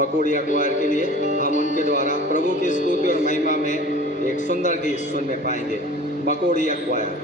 मकोड़िया क्वायर के लिए हम उनके द्वारा प्रभु की स्तुति और महिमा में एक सुंदर गीत सुनने पाएंगे। मकोड़िया क्वायर।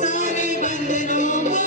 सारे बंधनों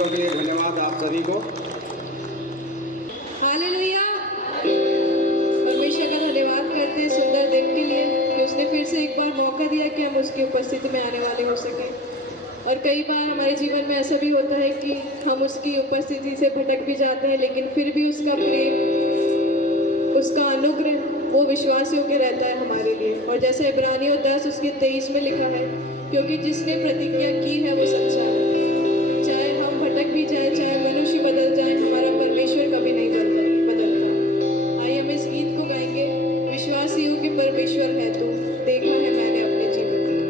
मिनटों के लिए धन्यवाद आप सभी को। हालेलुया। परमेश्वर का धन्यवाद करते हैं सुंदर दिन के लिए कि उसने फिर से एक बार मौका दिया कि हम उसकी उपस्थिति में आने वाले हो सके। और कई बार हमारे जीवन में ऐसा भी होता है कि हम उसकी उपस्थिति से भटक भी जाते हैं, लेकिन फिर भी उसका प्रेम, उसका अनुग्रह वो विश्वास योग्य रहता है हमारे लिए। और जैसे इब्रानियों 10 उसके 23 में लिखा है, क्योंकि जिसने प्रतिज्ञा की है वो सच्चा है। चाहे हम भटक भी जाए, चाहे मनुष्य बदल जाए, हमारा परमेश्वर कभी नहीं बदलता। आइए हम इस गीत को गाएंगे, विश्वास योग्य परमेश्वर है तू, देखा है मैंने अपने जीवन में।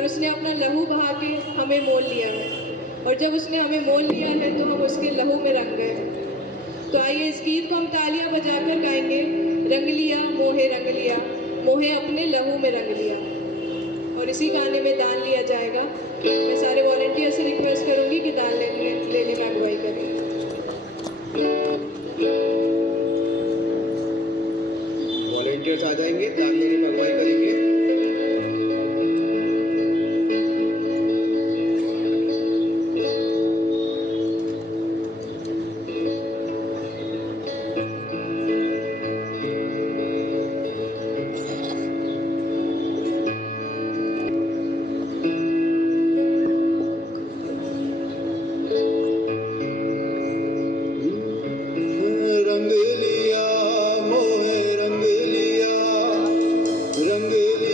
और उसने अपना लहू बहा के हमें मोल लिया है, और जब उसने हमें मोल लिया है तो हम उसके लहू में रंग गए। तो आइए इस गीत को हम तालियां बजाकर गाएंगे, रंग लिया मोहे रंग लिया, मोहे अपने लहू में रंग लिया। और इसी गाने में दान लिया जाएगा। मैं सारे वॉलंटियर से रिक्वेस्ट करूंगी कि दान लेने में अगुवाई करें। वॉलंटियर्स आ जाएंगे, दान लेने में अगुवाई करेंगे। रंग लिया मोहे रंग लिया, रंग लिया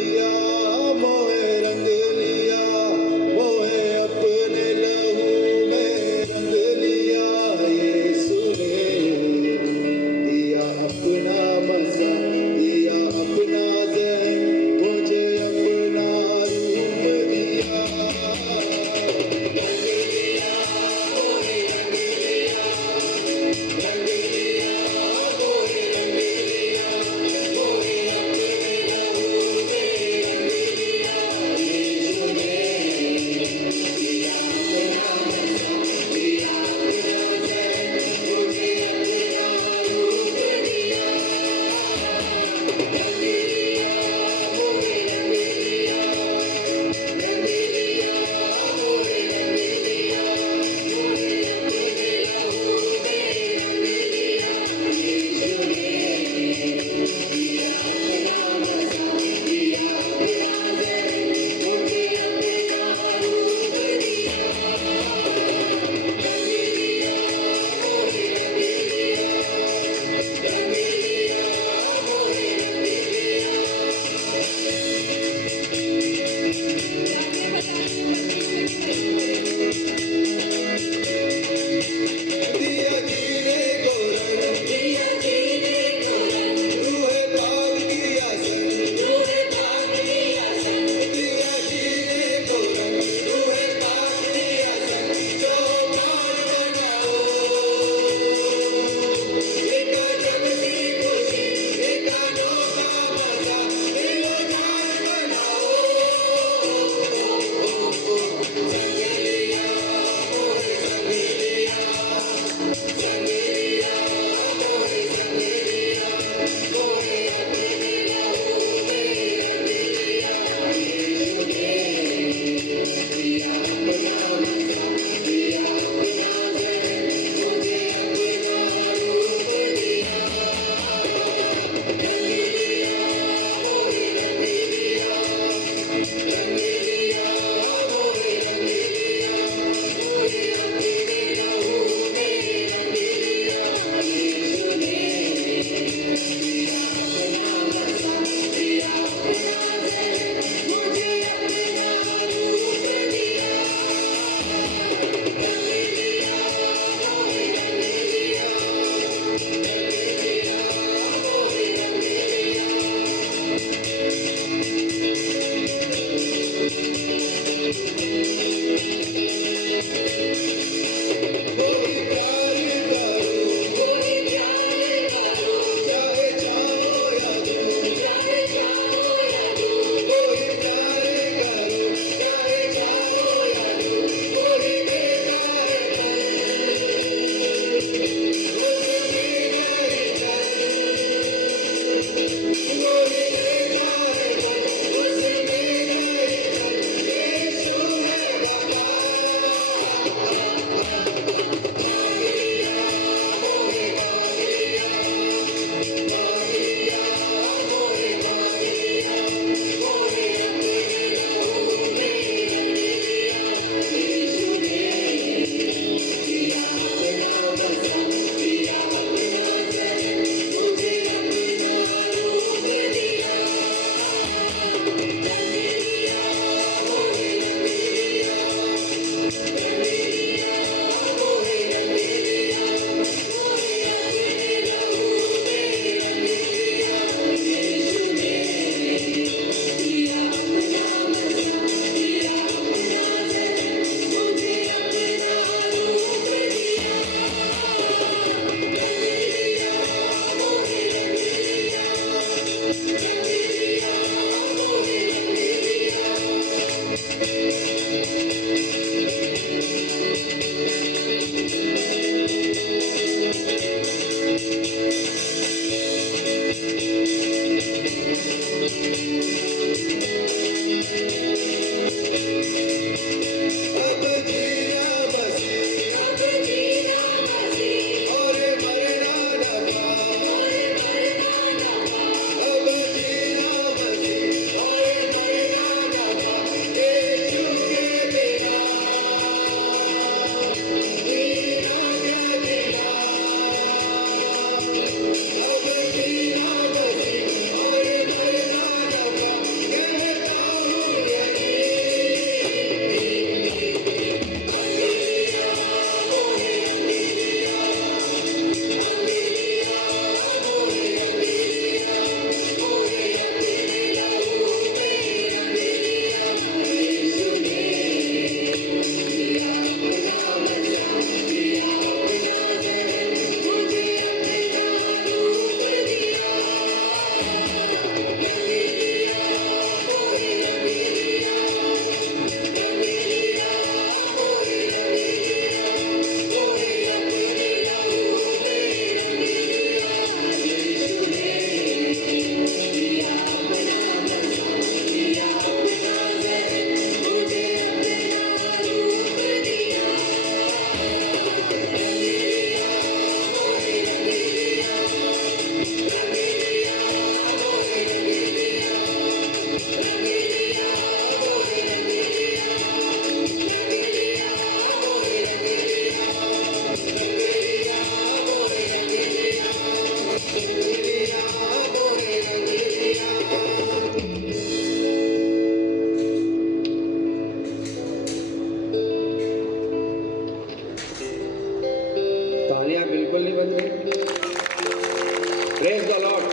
प्रेज द लॉर्ड,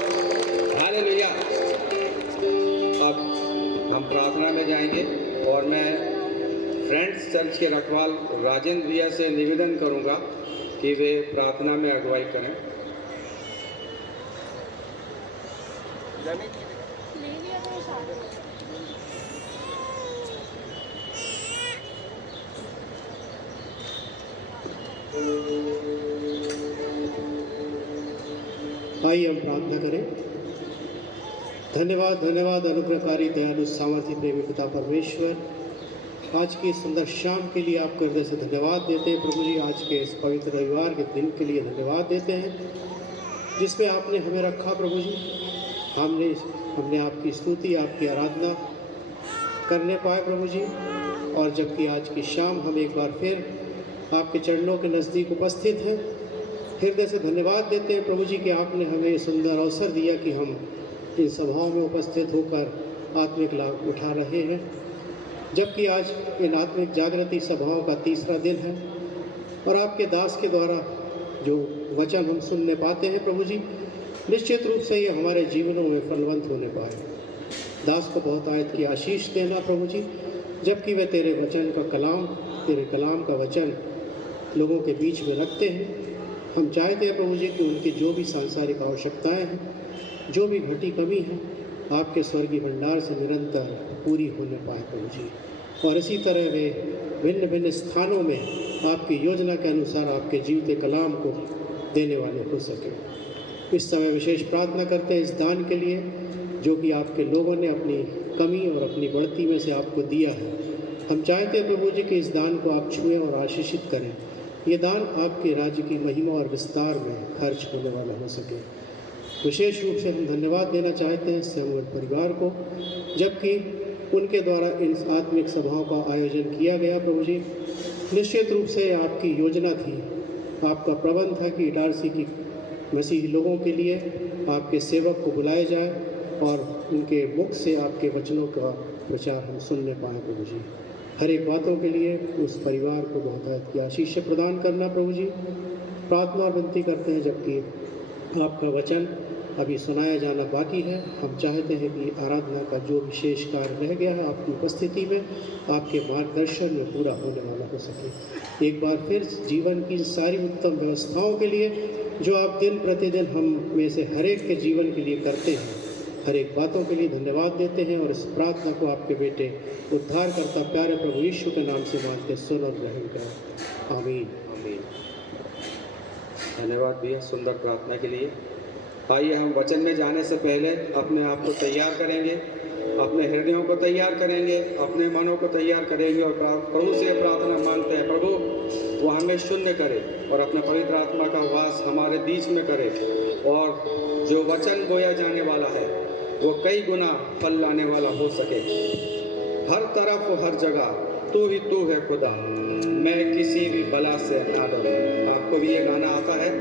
हालेलुया। अब हम प्रार्थना में जाएंगे और मैं फ्रेंड्स चर्च के रखवाल राजेंद्र भैया से निवेदन करूंगा कि वे प्रार्थना में अगुवाई करें। आइए हम प्रार्थना करें। धन्यवाद धन्यवाद अनुग्रहकारी दयालु सामर्थ्य प्रेमी पिता परमेश्वर, आज की सुंदर शाम के लिए आपको हृदय से धन्यवाद देते हैं प्रभु जी। आज के इस पवित्र रविवार के दिन के लिए धन्यवाद देते हैं जिसमें आपने हमें रखा प्रभु जी। हमने आपकी स्तुति आपकी आराधना करने पाए प्रभु जी। और जबकि आज की शाम हम एक बार फिर आपके चरणों के नज़दीक उपस्थित हैं, हृदय से धन्यवाद देते हैं प्रभु जी कि आपने हमें ये सुंदर अवसर दिया कि हम इन सभाओं में उपस्थित होकर आत्मिक लाभ उठा रहे हैं। जबकि आज इन आत्मिक जागृति सभाओं का तीसरा दिन है और आपके दास के द्वारा जो वचन हम सुनने पाते हैं प्रभु जी, निश्चित रूप से ये हमारे जीवनों में फलवंत होने पाए। दास को बहुत आयत की आशीष देना प्रभु जी, जबकि वे तेरे वचन का कलाम, तेरे कलाम का वचन लोगों के बीच में रखते हैं। हम चाहते हैं प्रभु जी कि उनकी जो भी सांसारिक आवश्यकताएं हैं, जो भी घटी कमी है, आपके स्वर्गीय भंडार से निरंतर पूरी होने पाए प्रभु जी। और इसी तरह वे भिन्न भिन्न स्थानों में आपकी योजना के अनुसार आपके जीवते कलाम को देने वाले हो सके। इस समय विशेष प्रार्थना करते हैं इस दान के लिए जो कि आपके लोगों ने अपनी कमी और अपनी बढ़ती में से आपको दिया है। हम चाहते हैं प्रभु जी कि इस दान को आप छुएं और आशीषित करें। ये दान आपके राज्य की महिमा और विस्तार में खर्च होने वाला हो सके। विशेष रूप से हम धन्यवाद देना चाहते हैं सैमुअल परिवार को, जबकि उनके द्वारा इन आत्मिक सभाओं का आयोजन किया गया प्रभु जी। निश्चित रूप से आपकी योजना थी, आपका प्रबंध था कि इटारसी की मसीही लोगों के लिए आपके सेवक को बुलाया जाए और उनके मुख से आपके वचनों का प्रचार हम सुनने पाएँ प्रभु जी। हर एक बातों के लिए उस परिवार को बहुत की आशीष प्रदान करना प्रभु जी। प्रार्थना और विनती करते हैं, जबकि आपका वचन अभी सुनाया जाना बाकी है। हम चाहते हैं कि आराधना का जो विशेष कार्य रह गया है आपकी उपस्थिति में, आपके मार्गदर्शन में पूरा होने वाला हो सके। एक बार फिर जीवन की सारी उत्तम व्यवस्थाओं के लिए जो आप दिन प्रतिदिन हम में से हर एक के जीवन के लिए करते हैं, हर एक बातों के लिए धन्यवाद देते हैं। और इस प्रार्थना को आपके बेटे उद्धारकर्ता प्यारे प्रभु यीशु के नाम से मांगते सुन और ग्रहण करें, आमीन आमीन। धन्यवाद भैया सुंदर प्रार्थना के लिए। आइए हम वचन में जाने से पहले अपने आप को तैयार करेंगे, अपने हृदयों को तैयार करेंगे, अपने मनों को तैयार करेंगे और प्रभु से प्रार्थना मांगते हैं प्रभु वो हमें शून्य करे और अपने पवित्र आत्मा का वास हमारे बीच में करे और जो वचन बोया जाने वाला है वो कई गुना फल लाने वाला हो सके। हर तरफ हर जगह तू ही तू है खुदा, मैं किसी भी बला से ना डरूं। आपको भी ये गाना आता है?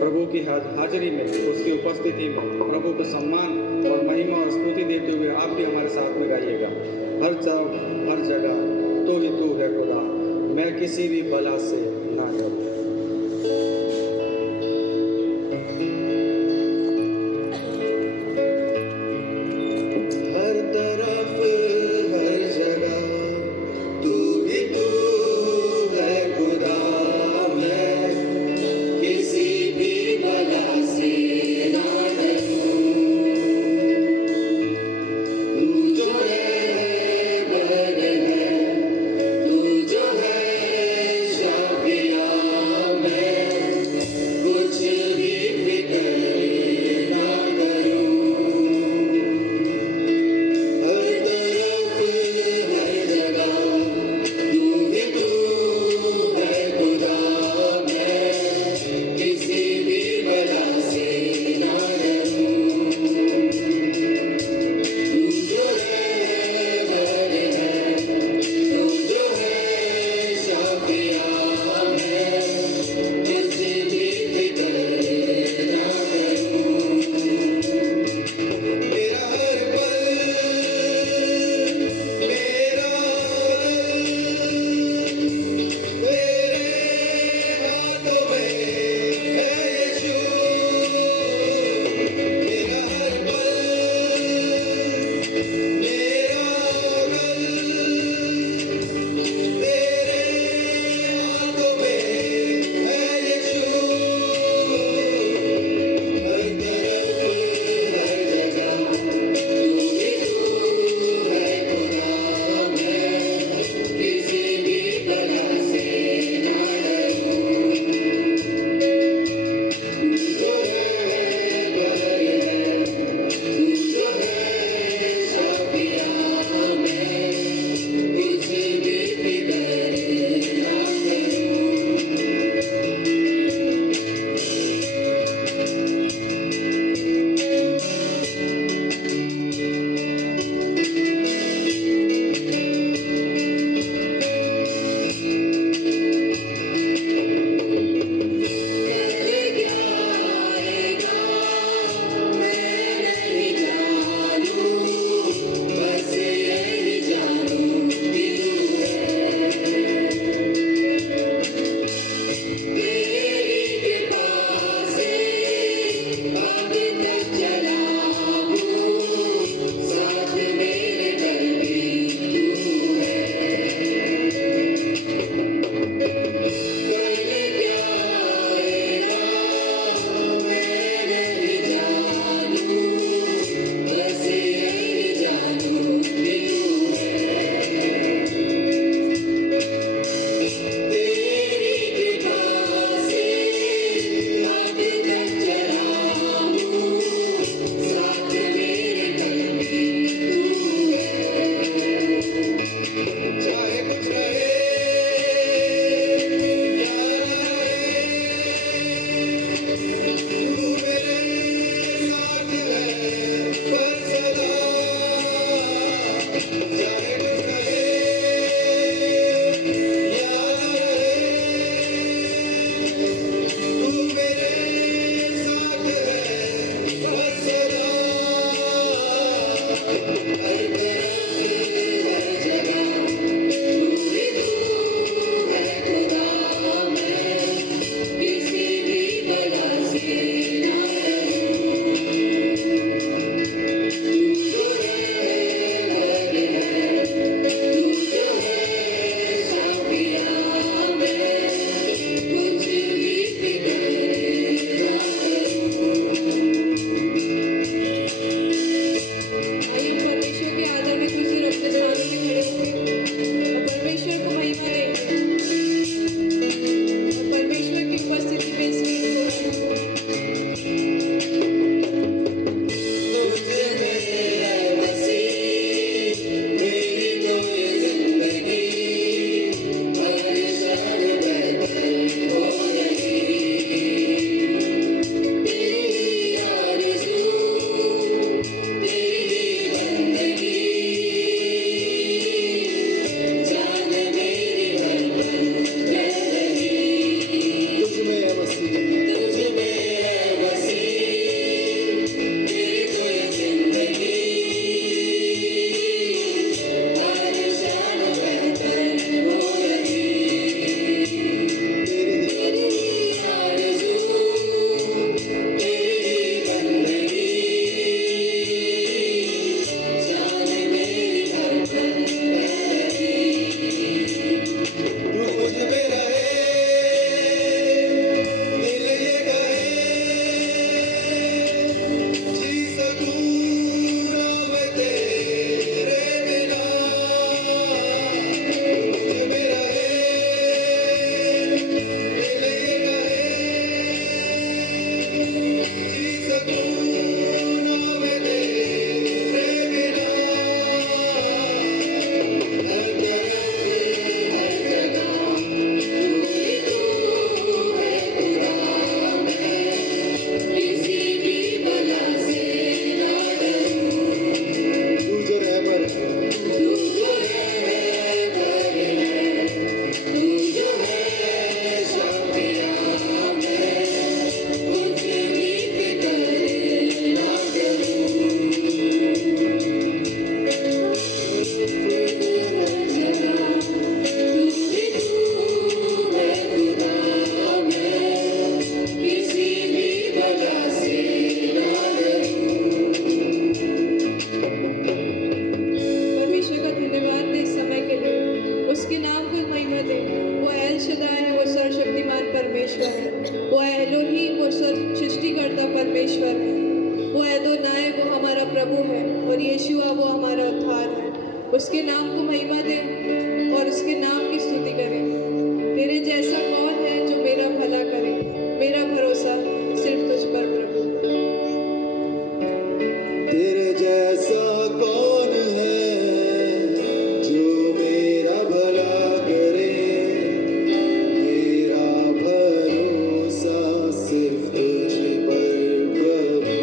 प्रभु की हाजिरी में, उसकी उपस्थिति में प्रभु को सम्मान और महिमा और स्तुति देते हुए आप भी हमारे साथ में गाइएगा। हर तरफ हर जगह तू ही तू है खुदा, मैं किसी भी बला से ना डरूं। तू जो है परमेश्वर है। वो एदोनाय वो हमारा प्रभु है और यीशुआ वो हमारा उद्धार है। उसके नाम को महिमा दें और उसके नाम की स्तुति करें। तेरे जैसा कौन है जो मेरा भला करे, मेरा भरोसा सिर्फ तुझ पर प्रभु। तेरे जैसा कौन है जो मेरा भला करे, मेरा भरोसा सिर्फ तुझ पर प्रभु।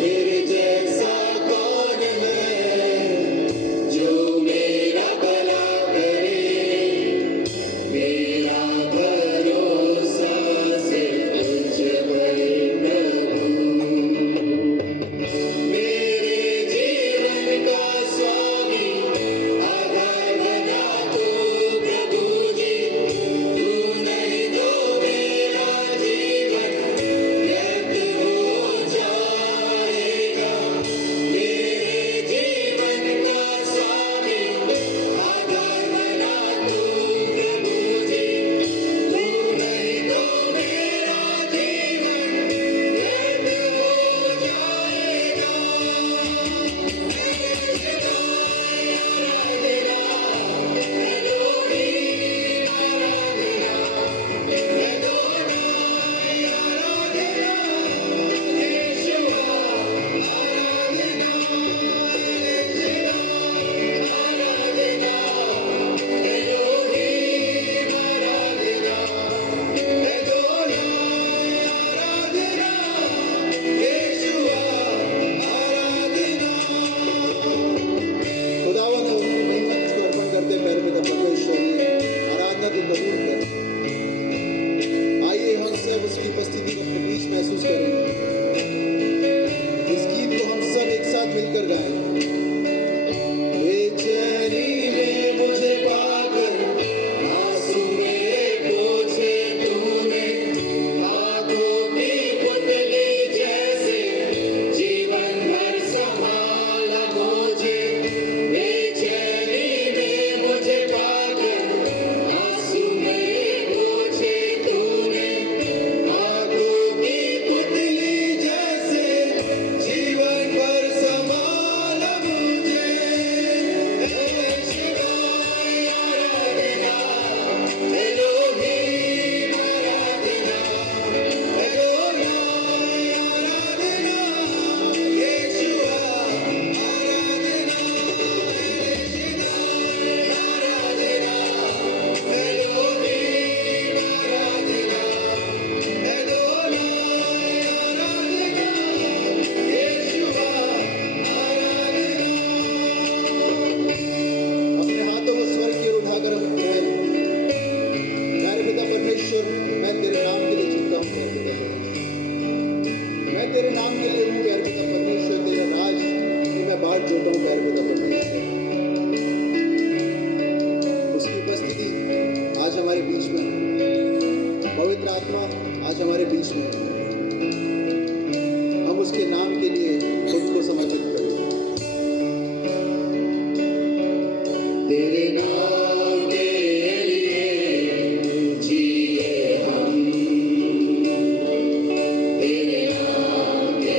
तेरे जैसा कौन है जो मेरा भला करे, मेरा भरोसा सिर्फ तुझ पर प्रभु। मेरे जीवन का स्वामी आधार बना तू प्रभु जी, तू नहीं तो मेरा जीवन व्यर्थ हो जाएगा। मेरे जीवन का स्वामी आधार बना तू प्रभु जी, तू नहीं तो मेरा जीवन व्यर्थ हो जाएगा। खुदावंद हम महिमा तुझको अर्पण करते हैं, प्यारे पिता परमेश्वर, आराधना तू कबूल कर। आइए हम सब उसकी उपस्थिति में अपने बीच महसूस करें। इस गीत को हम सब एक साथ मिलकर गाएं। बेचैनी में मुझे पाकर आंसू मेरे पोंछे तूने, आंखों की पुतली जैसे जीवन भर संभाला मुझे। बेचैनी में मुझे पाकर आंसू मेरे पोंछे तूने, आंखों की पुतली जैसे जीवन भर संभाला मुझे। आराधना एलोहीम, आराधना एलोहीम, आराधना यीशुआ, आराधना आराधना एलोहीम, आराधना एलोहीम, आराधना यीशुआ, आराधना। अपने हाथों को स्वर्ग की ओर उठाकर हम कहें, प्यारे पिता परमेश्वर, मैं तेरे नाम के लिए जीता हूँ प्यारे पिता परमेश्वर। मैं तेरे नाम के लिए हूँ प्यारे पिता परमेश्वर। तेरा राज की मैं बात जोता हूँ प्यारे पिता परमेश्वर। उसकी उपस्थिति आज हमारे बीच में है। पवित्र आत्मा आज हमारे बीच में है। हम उसके नाम के लिए खुद को समर्पित करें। तेरे नाम के लिए जिए हम, तेरे नाम के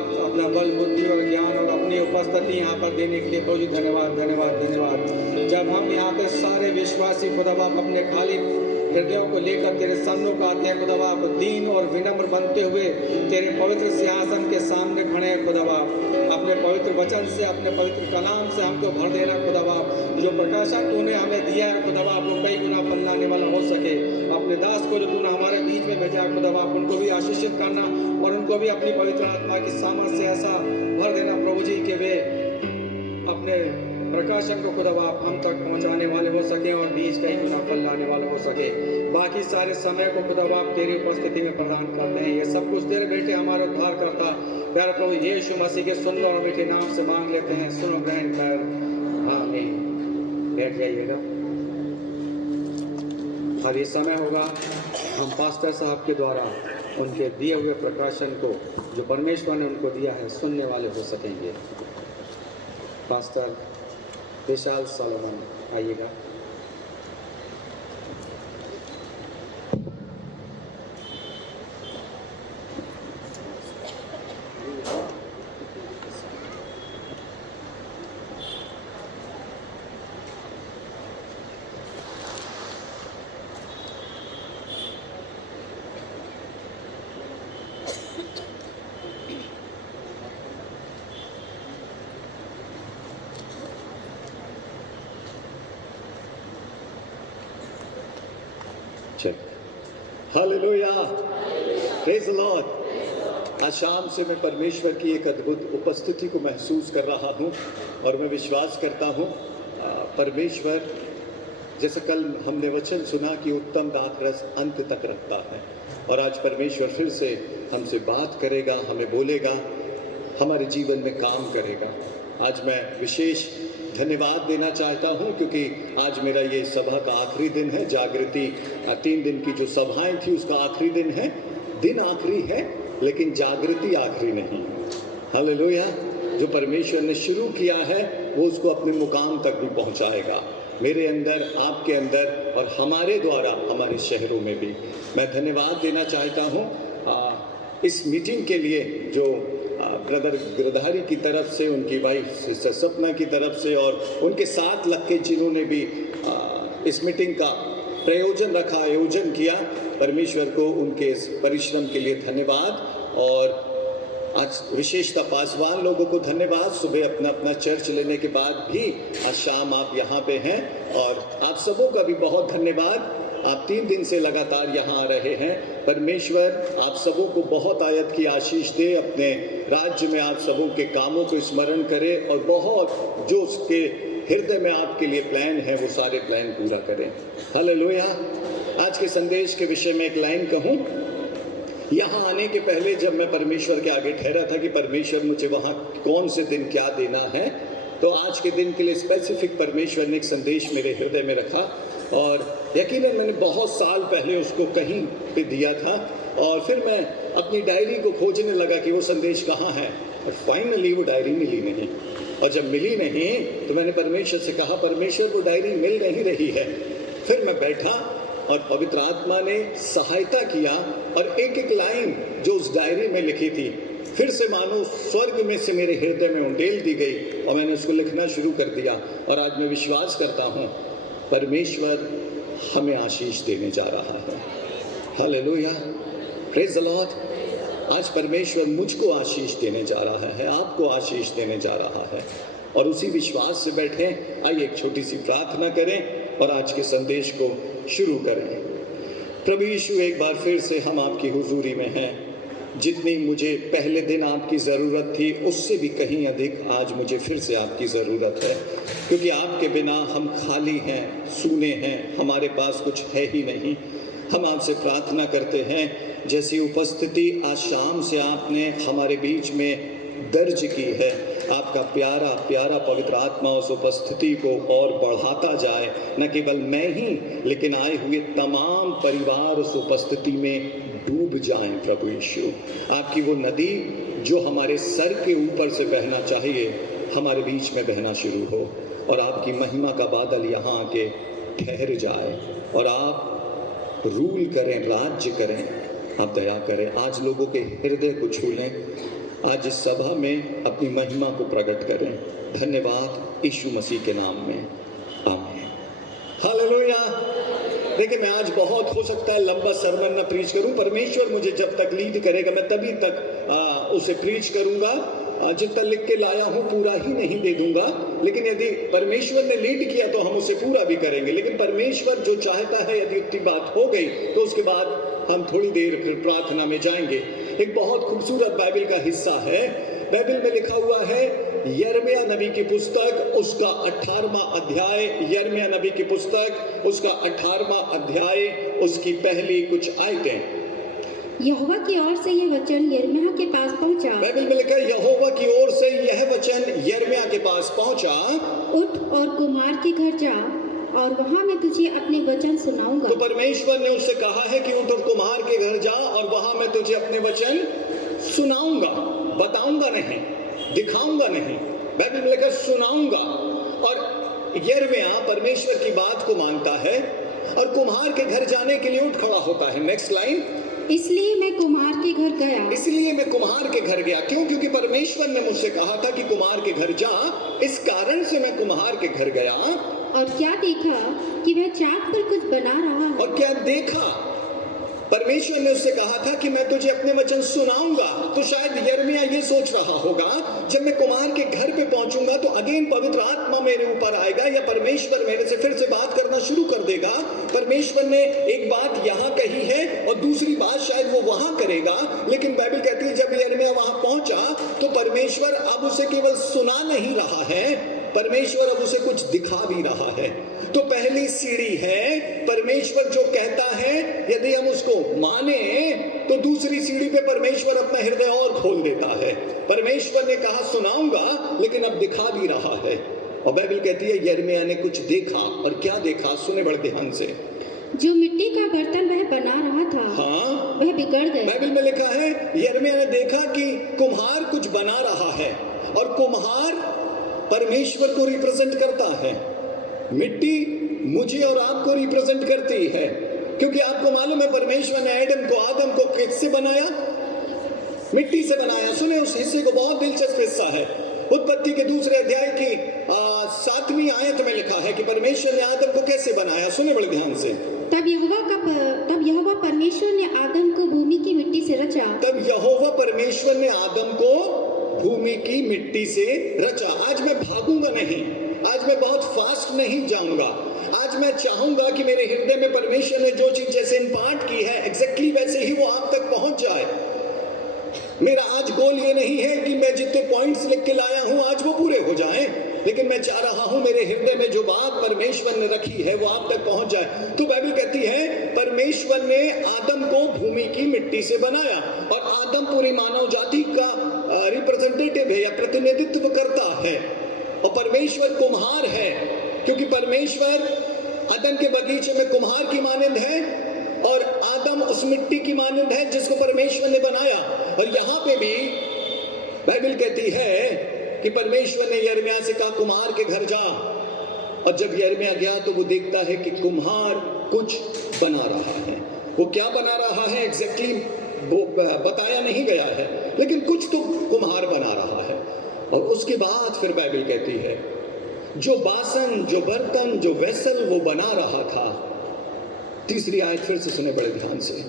सामर्थ, अपना बल, बुद्धि और ज्ञान और अपनी उपस्थिति यहाँ पर देने के लिए प्रभु जी धन्यवाद धन्यवाद धन्यवाद। जब हम यहाँ पे सारे विश्वासी खुदा बाप अपने खाली हृदयों को लेकर तेरे सन्मुख आते हैं खुदा बाप, दीन और विनम्र बनते हुए तेरे पवित्र सिंहासन के सामने खड़े हैं खुदा बाप, अपने पवित्र वचन से, अपने पवित्र कलाम से हमको भर देना खुदा बाप। जो प्रकाशन तूने हमें दिया है खुदा बाप, वो कई गुना फल लाने वाला हो सके। अपने दास को जो तूने हमारे बीच में भेजा खुदा बाप, उनको भी आशीषित करना और उनको भी अपनी पवित्र आत्मा की सामर्थ से ऐसा भर देना प्रभु जी के वे अपने प्रकाशन को खुदा बाप हम तक पहुंचाने वाले हो सके और बीज कई गुना फल लाने वाले हो सके। बाकी सारे समय को खुदा बाप तेरी उपस्थिति में प्रदान करते हैं। ये सब कुछ तेरे बेटे हमारे उद्धार करता प्यारे प्रभु यीशु मसीह के सुंदर और मीठे नाम से मांग लेते हैं, सुनो ग्रहण कर, आमीन। बैठ जाइएगा। अब ये समय होगा हम पास्टर साहब के द्वारा उनके दिए हुए प्रकाशन को जो परमेश्वर ने उनको दिया है सुनने वाले हो सकेंगे। पास्टर विशाल सोलोमन आइएगा। Hallelujah, praise the Lord. आज शाम से मैं परमेश्वर की एक अद्भुत उपस्थिति को महसूस कर रहा हूँ और मैं विश्वास करता हूँ परमेश्वर, जैसे कल हमने वचन सुना कि उत्तम दाख रस अंत तक रखता है, और आज परमेश्वर फिर से हमसे बात करेगा, हमें बोलेगा, हमारे जीवन में काम करेगा। आज मैं विशेष धन्यवाद देना चाहता हूं क्योंकि आज मेरा ये सभा का आखिरी दिन है। जागृति 3 दिन की जो सभाएं थी उसका आखिरी दिन है। दिन आखिरी है लेकिन जागृति आखिरी नहीं। हालेलुया। जो परमेश्वर ने शुरू किया है वो उसको अपने मुकाम तक भी पहुंचाएगा, मेरे अंदर, आपके अंदर और हमारे द्वारा हमारे शहरों में भी। मैं धन्यवाद देना चाहता हूँ इस मीटिंग के लिए जो ब्रदर गिरधारी की तरफ से, उनकी वाइफ सिस्टर सपना की तरफ से और उनके साथ लग के जिन्होंने भी इस मीटिंग का प्रयोजन रखा, आयोजन किया, परमेश्वर को उनके इस परिश्रम के लिए धन्यवाद। और आज विशेषता पासवान लोगों को धन्यवाद। सुबह अपना अपना चर्च लेने के बाद भी आज शाम आप यहाँ पे हैं और आप सबों का भी बहुत धन्यवाद। आप 3 दिन से लगातार यहाँ आ रहे हैं। परमेश्वर आप सबों को बहुत आयत की आशीष दे, अपने राज्य में आप सबों के कामों को स्मरण करे और बहुत जो उसके हृदय में आपके लिए प्लान है वो सारे प्लान पूरा करें। हालेलुया। आज के संदेश के विषय में एक लाइन कहूँ। यहाँ आने के पहले जब मैं परमेश्वर के आगे ठहरा था कि परमेश्वर मुझे वहाँ कौन से दिन क्या देना है, तो आज के दिन के लिए स्पेसिफिक परमेश्वर ने एक संदेश मेरे हृदय में रखा और यकीनन मैंने बहुत साल पहले उसको कहीं पे दिया था और फिर मैं अपनी डायरी को खोजने लगा कि वो संदेश कहाँ है और फाइनली वो डायरी मिली नहीं। और जब मिली नहीं तो मैंने परमेश्वर से कहा, परमेश्वर वो डायरी मिल नहीं रही है। फिर मैं बैठा और पवित्र आत्मा ने सहायता किया और एक एक लाइन जो उस डायरी में लिखी थी फिर से मानो स्वर्ग में से मेरे हृदय में उंडेल दी गई और मैंने उसको लिखना शुरू कर दिया। और आज मैं विश्वास करता हूँ परमेश्वर हमें आशीष देने जा रहा है। Hallelujah, praise the Lord. आज परमेश्वर मुझको आशीष देने जा रहा है, आपको आशीष देने जा रहा है और उसी विश्वास से बैठे। आइए एक छोटी सी प्रार्थना करें और आज के संदेश को शुरू करें। प्रभु यीशु, एक बार फिर से हम आपकी हुजूरी में हैं। जितनी मुझे पहले दिन आपकी ज़रूरत थी उससे भी कहीं अधिक आज मुझे फिर से आपकी ज़रूरत है, क्योंकि आपके बिना हम खाली हैं, सूने हैं, हमारे पास कुछ है ही नहीं। हम आपसे प्रार्थना करते हैं जैसी उपस्थिति आज शाम से आपने हमारे बीच में दर्ज की है, आपका प्यारा प्यारा पवित्र आत्मा उस उपस्थिति को और बढ़ाता जाए। न केवल मैं ही लेकिन आए हुए तमाम परिवार उस उपस्थिति में डूब जाएं। प्रभु यीशु, आपकी वो नदी जो हमारे सर के ऊपर से बहना चाहिए हमारे बीच में बहना शुरू हो और आपकी महिमा का बादल यहाँ आके ठहर जाए और आप रूल करें, राज्य करें, आप दया करें। आज लोगों के हृदय को छू लें, आज इस सभा में अपनी महिमा को प्रकट करें। धन्यवाद यीशु मसीह के नाम में, आमीन। हालेलुया। देखिए, मैं आज बहुत हो सकता है लंबा सरमन न प्रीच करूं। परमेश्वर मुझे जब तक लीड करेगा मैं तभी तक उसे प्रीच करूंगा। जितना लिख के लाया हूं पूरा ही नहीं दे दूंगा, लेकिन यदि परमेश्वर ने लीड किया तो हम उसे पूरा भी करेंगे। लेकिन परमेश्वर जो चाहता है, यदि उतनी बात हो गई तो उसके बाद हम थोड़ी देर फिर प्रार्थना में जाएंगे। एक बहुत खूबसूरत बाइबल का हिस्सा है। बाइबल में लिखा हुआ है यिर्मयाह नबी की पुस्तक, उसका 18वां अध्याय। यिर्मयाह नबी की पुस्तक, उसका 18वां अध्याय, उसकी पहली कुछ आयतें। यहोवा की ओर से यह वचन यिर्मयाह के पास पहुंचा। बाइबल में लिखा है यहोवा की ओर से यह वचन यिर्मयाह के पास पहुंचा। उठ और कुम्हार के घर जा और वहां मैं तुझे अपने वचन सुनाऊंगा। तो परमेश्वर ने उससे कहा है कि उठ और कुम्हार के घर जा और वहां मैं तुझे अपने वचन सुनाऊंगा। बताऊंगा नहीं, दिखाऊंगा नहीं। बाइबल में लिखा सुनाऊंगा। और यिर्मयाह परमेश्वर की बात को मानता है और कुम्हार के घर जाने के लिए उठ खड़ा होता है। नेक्स्ट लाइन, इसलिए मैं कुम्हार के घर गया। इसलिए मैं कुम्हार के घर गया। क्यों? क्योंकि परमेश्वर ने मुझसे कहा था कि कुम्हार के घर जा। इस कारण से मैं कुम्हार के घर गया। और क्या देखा कि वह चाक पर कुछ बना रहा है। और क्या देखा? परमेश्वर ने उससे कहा था कि मैं तुझे अपने वचन सुनाऊंगा। तो शायद यिर्मयाह ये सोच रहा होगा, जब मैं कुम्हार के घर पे पहुंचूंगा तो अगेन पवित्र आत्मा मेरे ऊपर आएगा या परमेश्वर मेरे से फिर से बात करना शुरू कर देगा। परमेश्वर ने एक बात यहाँ कही है और दूसरी बात शायद वो वहां करेगा। लेकिन बाइबल कहती है जब यिर्मयाह वहां पहुंचा तो परमेश्वर अब उसे केवल सुना नहीं रहा है, परमेश्वर अब उसे कुछ दिखा भी रहा है। तो पहली सीढ़ी है परमेश्वर जो कहता है, यदि हम उसको माने तो दूसरी सीढ़ी पे परमेश्वर अपना हृदय और खोल देता है। परमेश्वर ने कहा सुनाऊंगा, लेकिन अब दिखा भी रहा है। और बाइबल कहती है यिर्मयाह ने कुछ देखा। और क्या देखा? सुने बड़े ध्यान से। जो मिट्टी का बर्तन वह बना रहा था, हाँ, वह बिगड़ गया। बाइबल में लिखा है यिर्मयाह ने देखा कि कुम्हार कुछ बना रहा है। और कुम्हार परमेश्वर को रिप्रेजेंट करता है। मिट्टी मुझे और आपको रिप्रेजेंट करती है, क्योंकि आपको मालूम है परमेश्वर ने आदम को किससे बनाया? मिट्टी से बनाया। सुने उस हिस्से को, बहुत दिलचस्प हिस्सा है। उत्पत्ति के 2 अध्याय की 7वीं आयत में लिखा है कि परमेश्वर ने आदम को कैसे बनाया। सुने बड़े ध्यान से। तब यहोवा परमेश्वर ने आदम को भूमि की मिट्टी से रचा। तब यहोवा परमेश्वर ने आदम को भूमि की मिट्टी से रचा। आज मैं भागूंगा नहीं, आज मैं बहुत फास्ट नहीं जाऊंगा। आज मैं चाहूंगा कि मेरे हृदय में परमेश्वर ने जो चीज जैसे इम्पार्ट की है एग्जैक्टली वैसे ही वो आप तक पहुंच जाए। मेरा आज गोल ये नहीं है कि मैं जितने पॉइंट्स लिख के लाया हूं आज वो पूरे हो जाएं, लेकिन मैं चाह रहा हूं मेरे हृदय में जो बात परमेश्वर ने रखी है वो आप तक पहुंच जाए। तो बाइबल कहती है परमेश्वर ने आदम को भूमि की मिट्टी से बनाया। और आदम पूरी मानव जाति का रिप्रेजेंटेटिव है या प्रतिनिधित्व करता है। और परमेश्वर कुम्हार है, क्योंकि परमेश्वर अदन के बगीचे में कुम्हार की मानंद है और आदम उस मिट्टी की मानंद है जिसको परमेश्वर ने बनाया। और यहाँ पे भी बाइबल कहती है कि परमेश्वर ने यिर्मयाह से कहा कुम्हार के घर जा। और जब यिर्मयाह गया तो वो देखता है कि कुम्हार कुछ बना रहा है। वो क्या बना रहा है एग्जैक्टली वो बताया नहीं गया है, लेकिन कुछ तो कुम्हार बना रहा है। और उसके बाद फिर बाइबल कहती है जो बासन, जो बर्तन, जो वेसल वो बना रहा था। तीसरी आयत फिर से सुने बड़े ध्यान से।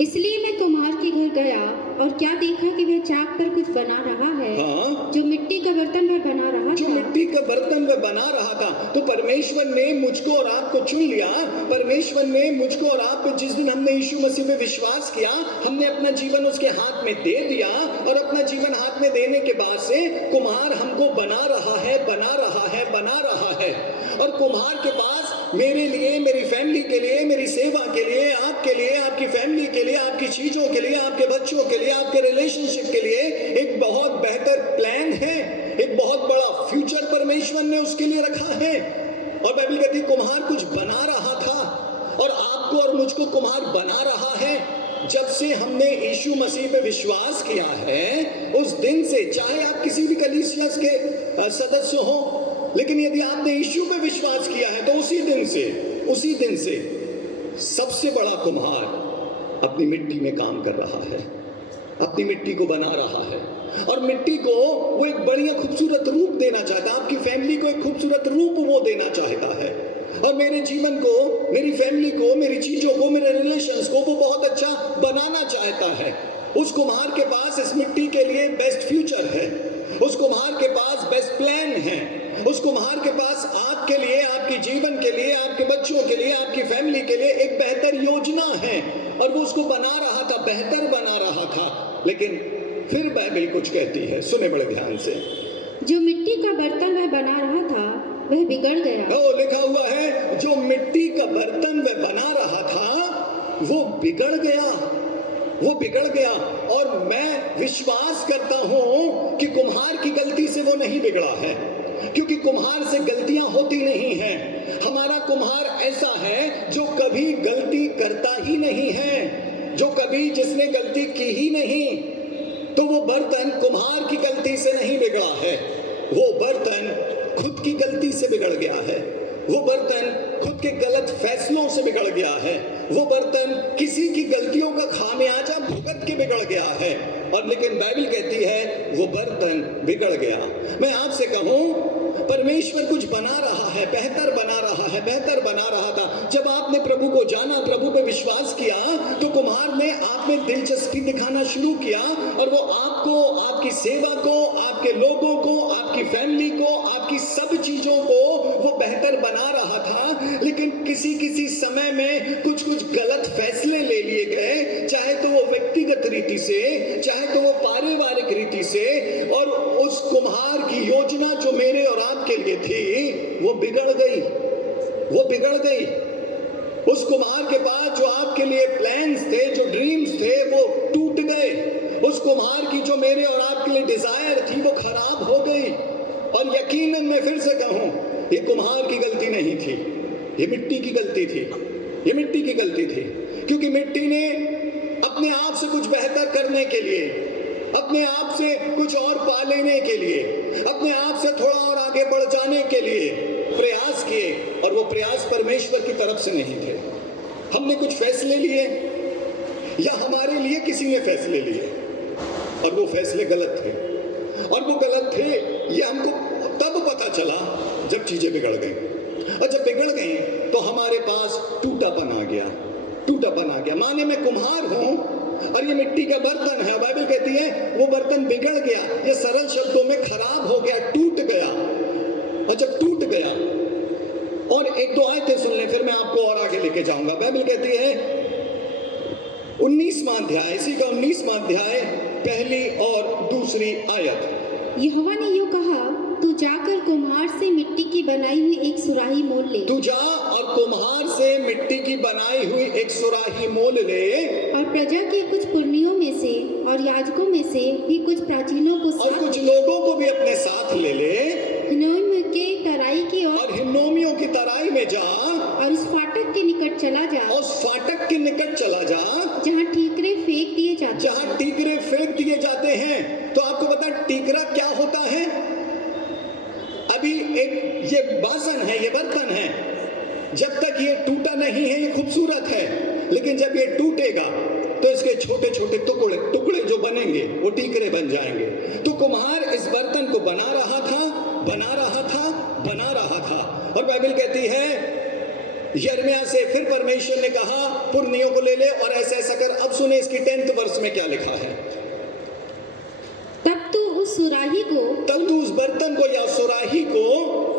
इसलिए मैं कुम्हार के घर गया और क्या देखा कि वह चाक पर कुछ बना रहा है। हाँ, जो मिट्टी का बर्तन वह बना रहा जो था। मिट्टी का बर्तन वह बना रहा था। तो परमेश्वर ने मुझको और आपको चुन लिया। परमेश्वर ने मुझको और आप पे जिस दिन हमने यीशु मसीह पे विश्वास किया, हमने अपना जीवन उसके हाथ में दे दिया। और अपना जीवन हाथ में देने के बाद से कुम्हार हमको बना रहा है, बना रहा है, बना रहा है। और कुम्हार के पास मेरे लिए, मेरी फैमिली के लिए, मेरी सेवा के लिए, आपके लिए, आपकी फैमिली के लिए, आपकी चीजों के लिए, आपके बच्चों के लिए, आपके रिलेशनशिप के लिए एक बहुत बेहतर प्लान है। एक बहुत बड़ा फ्यूचर परमेश्वर ने उसके लिए रखा है। और बाइबल कहती है कुम्हार कुछ बना रहा था और आपको और मुझको कुम्हार बना रहा है। जब से हमने यीशु मसीह पे विश्वास किया है उस दिन से, चाहे आप किसी भी कलीसिया के सदस्य हो, लेकिन यदि आपने यीशु पे विश्वास किया है तो उसी दिन से सबसे बड़ा कुम्हार अपनी मिट्टी में काम कर रहा है। अपनी मिट्टी को बना रहा है और मिट्टी को वो एक बढ़िया खूबसूरत रूप देना चाहता है। आपकी फैमिली को एक खूबसूरत रूप वो देना चाहता है और मेरे जीवन को, मेरी फैमिली को, मेरी चीजों को, मेरे रिलेशंस को वो बहुत अच्छा बनाना चाहता है। उस कुम्हार के पास इस मिट्टी के लिए बेस्ट फ्यूचर है, उस कुम्हार के पास बेस्ट प्लान है, उस कुम्हार के पास आपके लिए, आपके जीवन के लिए, आपके बच्चों के लिए, आपकी फैमिली के लिए एक बेहतर योजना है और वो उसको बना रहा था, बेहतर बना रहा था। लेकिन फिर बाइबल कुछ कहती है, सुने बड़े ध्यान से। जो मिट्टी का बर्तन वह बना रहा था वह बिगड़ गया। लिखा हुआ है जो मिट्टी का बर्तन वह बना रहा था वो बिगड़ गया, वो बिगड़ गया। और मैं विश्वास करता हूं कि कुम्हार की गलती से वो नहीं बिगड़ा है, क्योंकि कुम्हार से गलतियां होती नहीं हैं। हमारा कुम्हार ऐसा है जो कभी गलती करता ही नहीं है, जो कभी जिसने गलती की ही नहीं। तो वो बर्तन कुम्हार की गलती से नहीं बिगड़ा है, वो बर्तन खुद की गलती से बिगड़ गया है, वो बर्तन खुद के गलत फैसलों से बिगड़ गया है, वो बर्तन किसी की गलतियों का खामियाजा भुगत के बिगड़ गया है। और लेकिन बाइबल कहती है वो बर्तन बिगड़ गया। मैं आपसे कहूं परमेश्वर कुछ बना रहा है, बेहतर बना रहा है, बेहतर बना रहा था। जब आपने प्रभु को जाना, प्रभु पे विश्वास किया, तो कुम्हार ने आप में दिलचस्पी दिखाना शुरू किया और वो आपको, आपकी सेवा को, आपके लोगों को, आपकी फैमिली को, आपकी सब चीजों को वो बेहतर बना रहा था। लेकिन किसी किसी समय में कुछ कुछ गलत फैसले ले लिए गए, चाहे तो वो व्यक्तिगत रीति से, चाहे तो वो पारिवारिक रीति से, और उस कुम्हार की योजना जो मेरे और आपके लिए थी वो बिगड़ गई, वो बिगड़ गई। उस कुम्हार के पास जो आपके लिए प्लान्स थे, जो ड्रीम्स थे, वो टूट गए। उस कुम्हार की जो मेरे और आपके लिए डिजायर थी वो खराब हो गई। और यकीनन मैं फिर से कहूं, ये कुम्हार की गलती नहीं थी, ये मिट्टी की गलती थी, ये मिट्टी की गलती थी। क्योंकि मिट्टी ने अपने आप से कुछ बेहतर करने के लिए, अपने आप से कुछ और पा लेने के लिए, अपने आप से थोड़ा और आगे बढ़ जाने के लिए प्रयास किए, और वो प्रयास परमेश्वर की तरफ से नहीं थे। हमने कुछ फैसले लिए या हमारे लिए किसी ने फैसले लिए और वो फैसले गलत थे, और वो गलत थे ये हमको तब पता चला जब चीजें बिगड़ गई। और जब बिगड़ गई तो हमारे पास टूटापन आ गया, टूटापन आ गया। माने मैं कुम्हार हूं और ये मिट्टी का बर्तन है, बाइबल कहती है वो बर्तन बिगड़ गया, ये सरल शब्दों में खराब हो गया, टूट गया। और जब टूट गया, और एक दो आयतें सुन लें फिर मैं आपको और आगे लेके जाऊंगा। बाइबल कहती है 19वां अध्याय, इसी का 19वां अध्याय, पहली और दूसरी आयत। यहोवा ने यूं कहा, तू जाकर कुम्हार से मिट्टी की बनाई हुई एक सुराही मोल ले। तू जा और कुम्हार से मिट्टी की बनाई हुई एक सुराही मोल ले, और प्रजा के कुछ पुरनियों में से और याजकों में से भी कुछ प्राचीनों को और कुछ लोगों को भी अपने साथ ले ले, हिन्नोम के तराई की और हिन्नोमियों की तराई में जा, और उस फाटक के निकट चला जा, और उस फाटक के निकट चला जा जहाँ ठीकरे फेंक दिए जाते हैं। जहां टीकरे फेंक दिए जाते हैं। तो आपको पता टीकरा क्या होता है? अभी एक ये बासन है, ये बर्तन है, जब तक ये टूटा नहीं है ये खूबसूरत है, लेकिन जब ये टूटेगा तो इसके छोटे छोटे टुकड़े टुकड़े जो बनेंगे वो टीकरे बन जाएंगे। तो कुम्हार इस बर्तन को बना रहा था, बना रहा था, बना रहा था। और बाइबल कहती है यिर्मयाह से फिर परमेश्वर ने कहा पुरनियों को ले ले और ऐसा ऐसा कर। अब सुने इसकी 10th वर्ष में क्या लिखा है। तब तू उस सुराही को, तब तू उस बर्तन को या सुराही को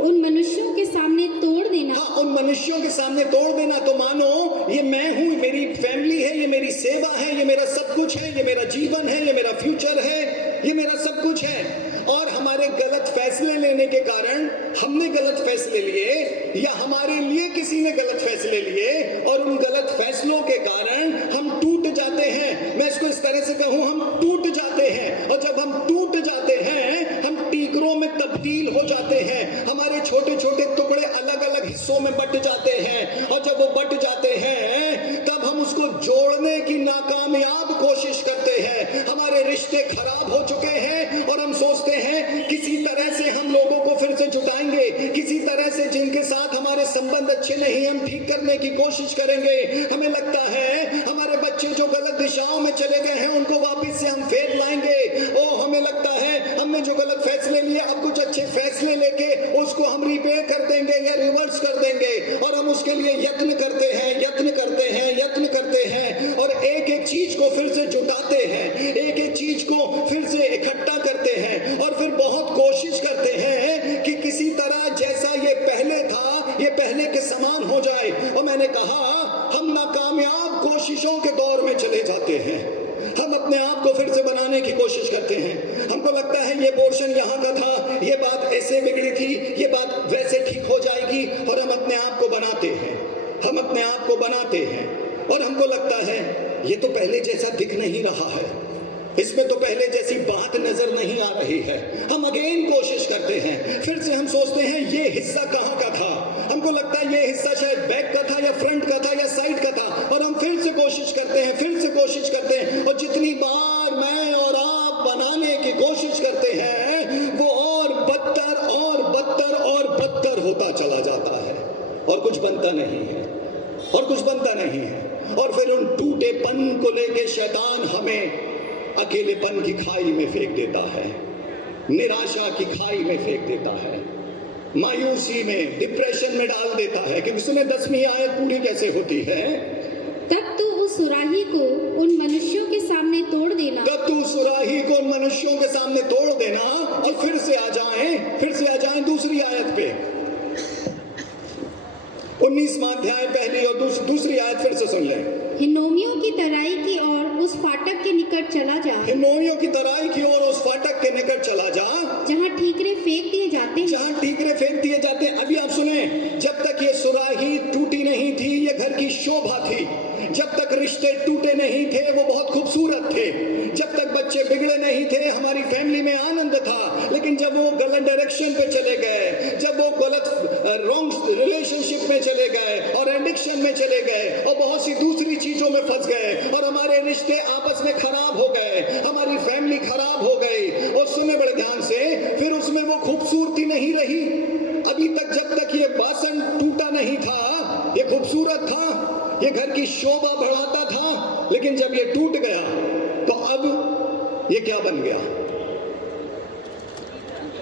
उन मनुष्यों के सामने तोड़ देना। हाँ, उन मनुष्यों के सामने तोड़ देना। तो मानो ये मैं हूं, मेरी फैमिली है, ये मेरी सेवा है, ये मेरा सब कुछ है, ये मेरा जीवन है, ये मेरा फ्यूचर है, ये मेरा सब कुछ है। और हमारे गलत फैसले लेने के कारण, हमने गलत फैसले लिए या हमारे लिए किसी ने गलत फैसले लिए, और उन गलत फैसलों के कारण हम टूट जाते हैं। मैं इसको इस तरह से कहूं, हम टूट जाते हैं। और जब हम टूट जाते हैं हम टीकरों में तब्दील हो जाते हैं, हमारे छोटे छोटे टुकड़े अलग अलग हिस्सों में बट जाते हैं। और जब वो बट जाते हैं तब हम उसको जोड़ने की नाकामयाब कोशिश करते हैं। हमारे रिश्ते खराब हो चुके हैं और हम सोचते हैं किसी तरह से हम लोगों को फिर से जुटाएंगे, किसी तरह से जिनके साथ हमारे संबंध अच्छे नहीं हम ठीक करने की कोशिश करेंगे। हमें लगता है हमारे बच्चे जो गलत दिशाओं में चले गए हैं उनको वापस से हम फैसले लेके उसको हम रिपेयर कर देंगे या रिवर्स कर देंगे, और हम उसके लिए यत्न करते हैं, यत्न करते हैं, यत्न करते हैं, और एक एक चीज को फिर से जुटाते हैं, एक एक चीज को फिर से इकट्ठा करते हैं, और फिर बहुत कोशिश करते हैं कि किसी तरह जैसा ये पहले था ये पहले के समान हो जाए। और मैंने कहा हम नाकामयाब कोशिशों के दौर में चले जाते हैं। हम अपने आप को फिर से बनाने की कोशिश करते हैं। हमको लगता है ये पोर्शन यहाँ का था, ये बात ऐसे बिगड़ी थी, ये बात वैसे ठीक हो जाएगी, और हम अपने आप को बनाते हैं, हम अपने आप को बनाते हैं, और हमको लगता है ये तो पहले जैसा दिख नहीं रहा है, इसमें तो पहले जैसी बात नजर नहीं आ रही है। हम अगेन कोशिश करते हैं, फिर से हम सोचते हैं ये हिस्सा कहाँ का था, हमको लगता है ये हिस्सा शायद बैक का था या फ्रंट का था या साइड का था, और हम फिर से कोशिश करते हैं, फिर से कोशिश करते हैं, और जितनी बार मैं और आप बनाने की कोशिश करते हैं वो और बदतर और बदतर और बदतर होता चला जाता है, और कुछ बनता नहीं है, और कुछ बनता नहीं है। और फिर उन टूटेपन को लेके शैतान हमें अकेलेपन की खाई में फेंक देता है, निराशा की खाई में फेंक देता है, मायूसी में, डिप्रेशन में डाल देता है कि उसने 10वीं आयत पूरी कैसे होती है। तब तू उस सुराही को उन मनुष्यों के सामने तोड़ देना, तब तू सुराही को उन मनुष्यों के सामने तोड़ देना, और फिर से आ जाएं दूसरी आयत पे, 19वां अध्याय पहली और दूसरी आयत फिर से सुन लें। हिन्नोमियों की तराई की ओर उस फाटक के निकट चला जा, हिन्नोमियों की तराई की ओर उस फाटक के निकट चला जा, जहाँ ठीकरे फेंक दिए जाते हैं, जहाँ ठीकरे फेंक दिए जाते हैं। अभी आप सुने, जब तक ये सुराही टूटी नहीं थी ये घर की शोभा थी, जब तक रिश्ते टूटे नहीं थे वो बहुत खूबसूरत थे, जब तक बच्चे बिगड़े नहीं थे हमारी फैमिली में आनंद था। लेकिन जब वो गलत डायरेक्शन पे चले गए, जब वो गलत रॉन्ग रिलेशनशिप में चले गए और एडिक्शन में चले गए और बहुत सी दूसरी चीजों में फंस गए, और हमारे रिश्ते आपस में खराब हो गए, हमारी फैमिली खराब हो गई, और सुने बड़े ध्यान से, फिर उसमें वो खूबसूरती नहीं रही। अभी तक जब तक ये बासन टूटा नहीं था ये खूबसूरत था, ये घर की शोभा बढ़ाता था, लेकिन जब ये टूट गया तो अब ये क्या बन गया?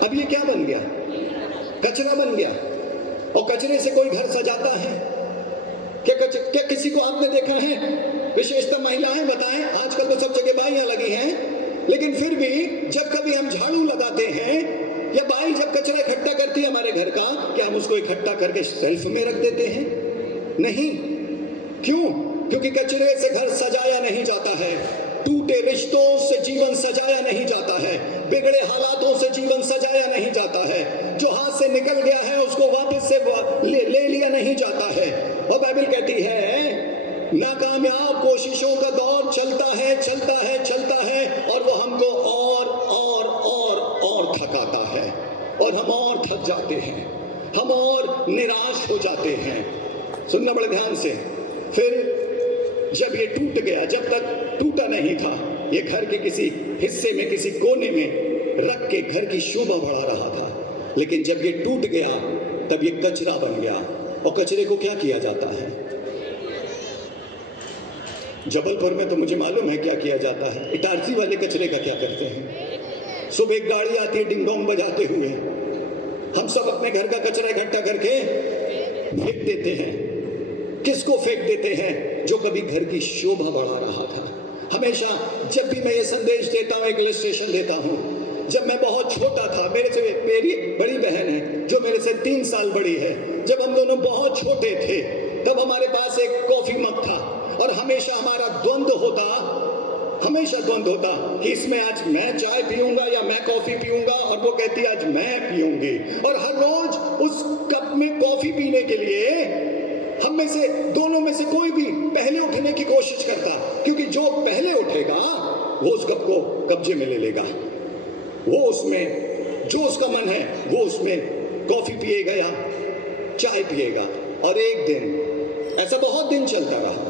अब ये क्या बन गया? कचरा बन गया। और कचरे से कोई घर सजाता है क्या किसी को आपने देखा है? विशेषतः महिलाएं बताएं, आजकल तो सब जगह बाइयां लगी हैं, लेकिन फिर भी जब कभी हम झाड़ू लगाते हैं या बाई जब कचरा इकट्ठा करती है हमारे घर का, क्या हम उसको इकट्ठा करके शेल्फ में रख देते हैं? नहीं। क्यों? क्योंकि कचरे से घर सजाया नहीं जाता है, टूटे रिश्तों से जीवन सजाया नहीं जाता है, बिगड़े हालातों से जीवन सजाया नहीं जाता है, जो हाथ से निकल गया है उसको वापस से ले लिया नहीं जाता है। और बाइबल कहती है नाकामयाब कोशिशों का दौर चलता है, चलता है, चलता है, और वो हमको और थकाता है, और हम और थक जाते हैं, हम और निराश हो जाते हैं। सुनना बड़े ध्यान से। फिर जब ये टूट गया, जब तक टूटा नहीं था, ये घर के किसी हिस्से में, किसी कोने में रख के घर की शोभा बढ़ा रहा था, लेकिन जब ये टूट गया तब ये कचरा बन गया। और कचरे को क्या किया जाता है? जबलपुर में तो मुझे मालूम है क्या किया जाता है। इटारसी वाले कचरे का क्या करते हैं? सुबह एक गाड़ी आती है डिंग डोंग बजाते हुए, हम सब अपने घर का कचरा इकट्ठा करके फेंक देते हैं। किसको फेंक देते हैं? जो कभी घर की शोभा बढ़ा रहा था। हमेशा जब भी मैं ये संदेश देता हूँ, एक इलस्ट्रेशन देता हूँ, जब मैं बहुत छोटा था, मेरी बड़ी बहन है जो मेरे से 3 साल बड़ी है, जब हम दोनों बहुत छोटे थे तब हमारे पास एक कॉफी मग था, और हमेशा हमारा द्वंद्व होता कि इसमें आज मैं चाय पीऊंगा या मैं कॉफी पीऊंगा, और वो कहती आज मैं पीऊंगी। और हर रोज उस कप में कॉफी पीने के लिए हम में से दोनों में से कोई भी पहले उठने की कोशिश करता, क्योंकि जो पहले उठेगा वो उस कप को कब्जे में ले लेगा, वो उसमें जो उसका मन है वो उसमें कॉफी पिएगा या चाय पिएगा। और एक दिन, ऐसा बहुत दिन चलता रहा,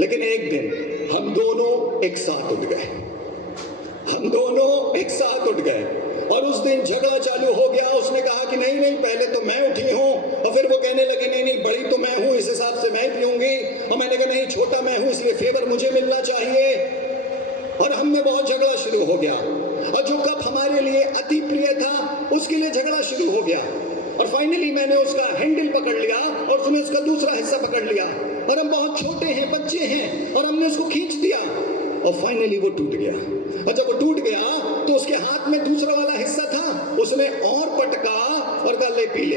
लेकिन एक दिन हम दोनों एक साथ उठ गए, और उस दिन झगड़ा चालू हो गया। उसने कहा कि नहीं पहले तो मैं उठी हूँ, और फिर वो कहने लगी नहीं बड़ी तो मैं हूँ, इस हिसाब से मैं पीऊंगी, और मैंने कहा नहीं छोटा मैं हूँ इसलिए फेवर मुझे मिलना चाहिए, और हम में बहुत झगड़ा शुरू हो गया। और जो कप हमारे लिए अति प्रिय था उसके लिए झगड़ा शुरू हो गया और फाइनली मैंने उसका हैंडल पकड़ लिया और उसने उसका दूसरा हिस्सा पकड़ लिया और हम बहुत छोटे हैं, बच्चे हैं, और हमने उसको खींच दिया और फाइनली वो टूट गया। और जब वो टूट गया तो उसके हाथ में दूसरा वाला हिस्सा था, उसने और पटका और कहा ले पी ले,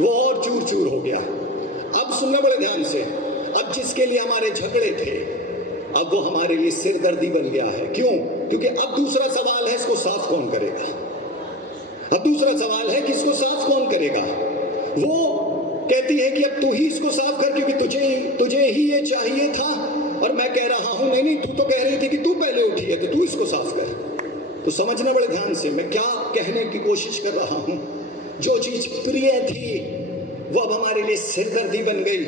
वो और चूर चूर हो गया। अब सुनना बड़े ध्यान से, अब जिसके लिए हमारे झगड़े थे अब वो हमारे लिए सिरदर्दी बन गया है। क्यों? क्योंकि अब दूसरा सवाल है इसको साफ कौन करेगा। अब दूसरा सवाल है कि इसको साफ कौन करेगा। वो कहती है कि अब तू ही इसको साफ कर, क्योंकि तुझे ही ये चाहिए था। और मैं कह रहा हूं नहीं नहीं, तू तो कह रही थी कि तू पहले उठी है तो तू इसको साफ कर। तो समझना बड़े ध्यान से मैं क्या कहने की कोशिश कर रहा हूं। जो चीज प्रिय थी वो अब हमारे लिए सिरदर्दी बन गई।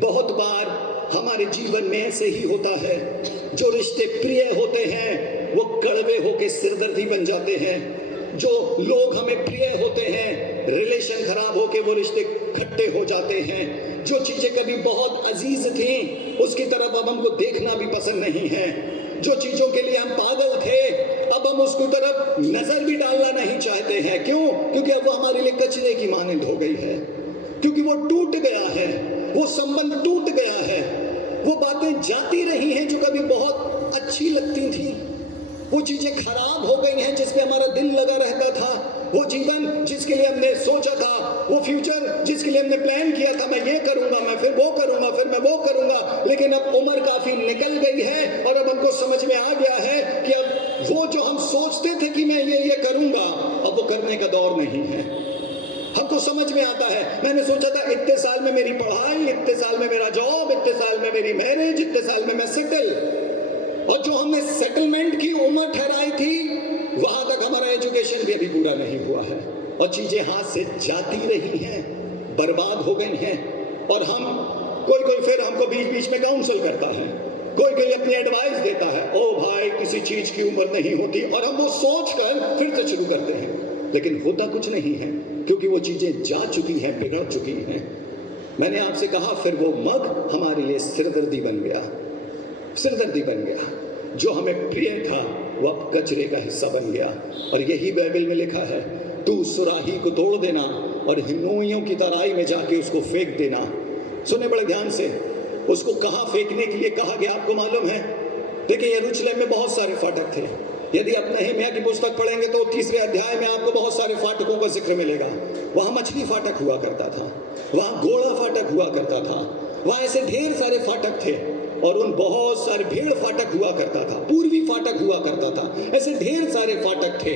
बहुत बार हमारे जीवन में ऐसे ही होता है, जो रिश्ते प्रिय होते हैं वो कड़वे होके सिरदर्दी बन जाते हैं। जो लोग हमें प्रिय होते हैं, रिलेशन खराब होके वो रिश्ते खट्टे हो जाते हैं। जो चीजें कभी बहुत अजीज थी उसकी तरफ अब हमको देखना भी पसंद नहीं है। जो चीजों के लिए हम पागल थे अब हम उसकी तरफ नजर भी डालना नहीं चाहते हैं। क्यों? क्योंकि अब वो हमारे लिए कचरे की मानंद हो गई है, क्योंकि वो टूट गया है, वो संबंध टूट गया है। वो बातें जाती रही हैं जो कभी बहुत अच्छी लगती थी, वो चीजें खराब हो गई हैं जिस पे हमारा दिल लगा रहता था। वो जीवन जिसके लिए हमने सोचा था, वो फ्यूचर जिसके लिए हमने प्लान किया था, मैं ये करूंगा, मैं फिर वो करूंगा, फिर मैं वो करूंगा। लेकिन अब उम्र काफी निकल गई है और अब हमको समझ में आ गया है कि अब वो जो हम सोचते थे कि मैं ये करूंगा, अब वो करने का दौर नहीं है। हमको समझ में आता है, मैंने सोचा था इतने साल में मेरी पढ़ाई, इतने साल में मेरा जॉब, इतने साल में मेरी मैरिज, इतने साल में मैं सेटल, और जो हमने सेटलमेंट की उम्र ठहराई थी वहां तक हमारा एजुकेशन भी अभी पूरा नहीं हुआ है और चीजें हाथ से जाती रही हैं, बर्बाद हो गई हैं। और हम कोई फिर हमको बीच बीच में काउंसल करता है, कोई अपनी एडवाइस देता है, ओ भाई किसी चीज की उम्र नहीं होती, और हम वो सोच कर फिर से शुरू करते हैं। लेकिन होता कुछ नहीं है क्योंकि वो चीजें जा चुकी हैं, बिगड़ चुकी हैं। मैंने आपसे कहा फिर वो मग हमारे लिए सिरदर्दी बन गया, सिरदर्दी बन गया। जो हमें प्रिय था वो अब कचरे का हिस्सा बन गया। और यही बाइबल में लिखा है, तू सुराही को तोड़ देना और हिन्नोइयों की तराई में जाके उसको फेंक देना। सुने बड़े ध्यान से, उसको कहाँ फेंकने के लिए कहा गया आपको मालूम है? देखिए यरूशलेम में बहुत सारे फाटक थे। यदि आप नहम्याह की पुस्तक पढ़ेंगे तो 3 अध्याय में आपको बहुत सारे फाटकों का जिक्र मिलेगा। वहाँ मछली फाटक हुआ करता था, वहाँ घोड़ा फाटक हुआ करता था, वहाँ ऐसे ढेर सारे फाटक थे। और उन बहुत सारे भेड़ फाटक हुआ करता था, पूर्वी फाटक हुआ करता था, ऐसे ढेर सारे फाटक थे,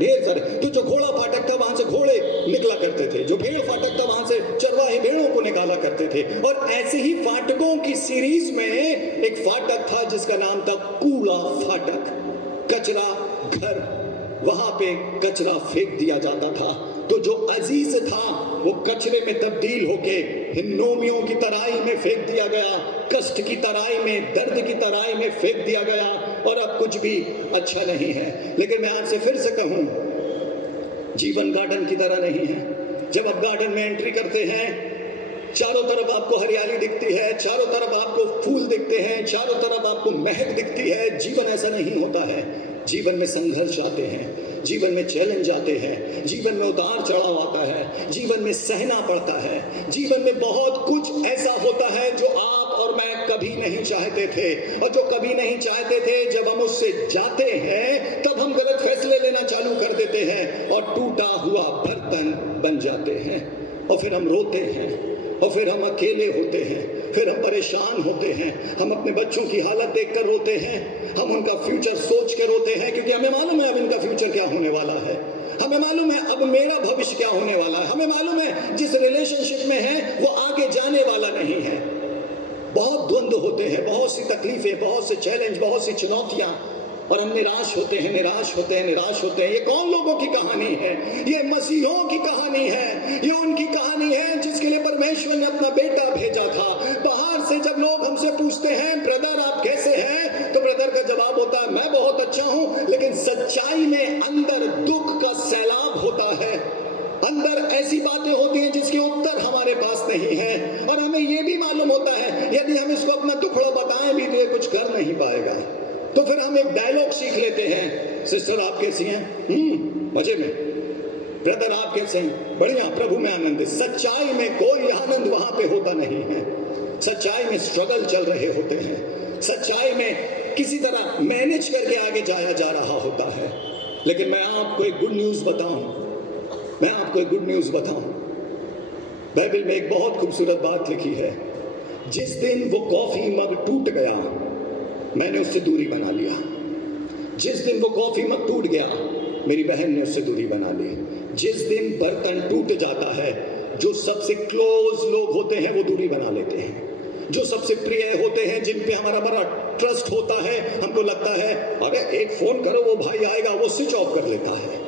ढेर सारे। तो जो घोड़ा फाटक था वहां से घोड़े निकला करते थे, जो भेड़ फाटक था वहां से चरवाहे भेड़ों को निकाला करते थे। और ऐसे ही फाटकों की सीरीज में एक फाटक था जिसका नाम था कूड़ा फाटक, कचरा घर। वहां पे कचरा फेंक दिया जाता था। तो जो अजीज था वो कचरे में तब्दील होके हिन्नोमियों की तराई में फेंक दिया गया, कष्ट की तराई में, दर्द की तराई में फेंक दिया गया। और अब कुछ भी अच्छा नहीं है। लेकिन मैं आपसे फिर से कहूं, जीवन गार्डन की तरह नहीं है। जब आप गार्डन में एंट्री करते हैं, चारों तरफ आपको हरियाली दिखती है, चारों तरफ आपको फूल दिखते हैं, चारों तरफ आपको महक दिखती है। जीवन ऐसा नहीं होता है। जीवन में संघर्ष आते हैं, जीवन में चैलेंज आते हैं, जीवन में उतार चढ़ाव आता है, जीवन में सहना पड़ता है, जीवन में बहुत कुछ ऐसा होता है जो आप और मैं कभी नहीं चाहते थे। और जो कभी नहीं चाहते थे, जब हम उससे जाते हैं तब हम गलत फैसले लेना चालू कर देते हैं और टूटा हुआ बर्तन बन जाते हैं। और फिर हम रोते हैं, और फिर हम अकेले होते हैं, फिर हम परेशान होते हैं, हम अपने बच्चों की हालत देखकर रोते हैं, हम उनका फ्यूचर सोच के रोते हैं, क्योंकि हमें मालूम है अब इनका फ्यूचर क्या होने वाला है, हमें मालूम है अब मेरा भविष्य क्या होने वाला है, हमें मालूम है जिस रिलेशनशिप में है वो आगे जाने वाला नहीं है। बहुत द्वंद्व होते हैं, बहुत सी तकलीफें, बहुत से चैलेंज, बहुत सी चुनौतियां, और हम निराश होते हैं, निराश होते हैं, निराश होते हैं। ये कौन लोगों की कहानी है? ये मसीहों की कहानी है। ये उनकी कहानी है जिसके लिए परमेश्वर ने अपना बेटा भेजा था। बाहर से जब लोग हमसे पूछते हैं ब्रदर आप कैसे हैं, तो ब्रदर का जवाब होता है मैं बहुत अच्छा हूं। लेकिन सच्चाई में अंदर दुख का सैलाब होता है, अंदर ऐसी बातें होती हैं जिसके उत्तर हमारे पास नहीं है। और हमें यह भी मालूम होता है यदि हम इसको अपना दुखड़ा बताएं भी तो ये कुछ कर नहीं पाएगा। तो फिर हम एक डायलॉग सीख लेते हैं, सिस्टर आप कैसी हैं? मजे में। ब्रदर आप कैसे हैं? बढ़िया, प्रभु में आनंदित। सच्चाई में कोई आनंद वहां पे होता नहीं है। सच्चाई में स्ट्रगल चल रहे होते हैं। सच्चाई में किसी तरह मैनेज करके आगे जाया जा रहा होता है। लेकिन मैं आपको एक गुड न्यूज बताऊं, बाइबल में एक बहुत खूबसूरत बात लिखी है। जिस दिन वो कॉफी मग टूट गया, मैंने उससे दूरी बना लिया। जिस दिन वो कॉफी मग टूट गया, मेरी बहन ने उससे दूरी बना ली। जिस दिन बर्तन टूट जाता है, जो सबसे क्लोज लोग होते हैं वो दूरी बना लेते हैं। जो सबसे प्रिय होते हैं, जिन पे हमारा बड़ा ट्रस्ट होता है, हमको लगता है अरे एक फोन करो वो भाई आएगा, वो स्विच ऑफ कर लेता है।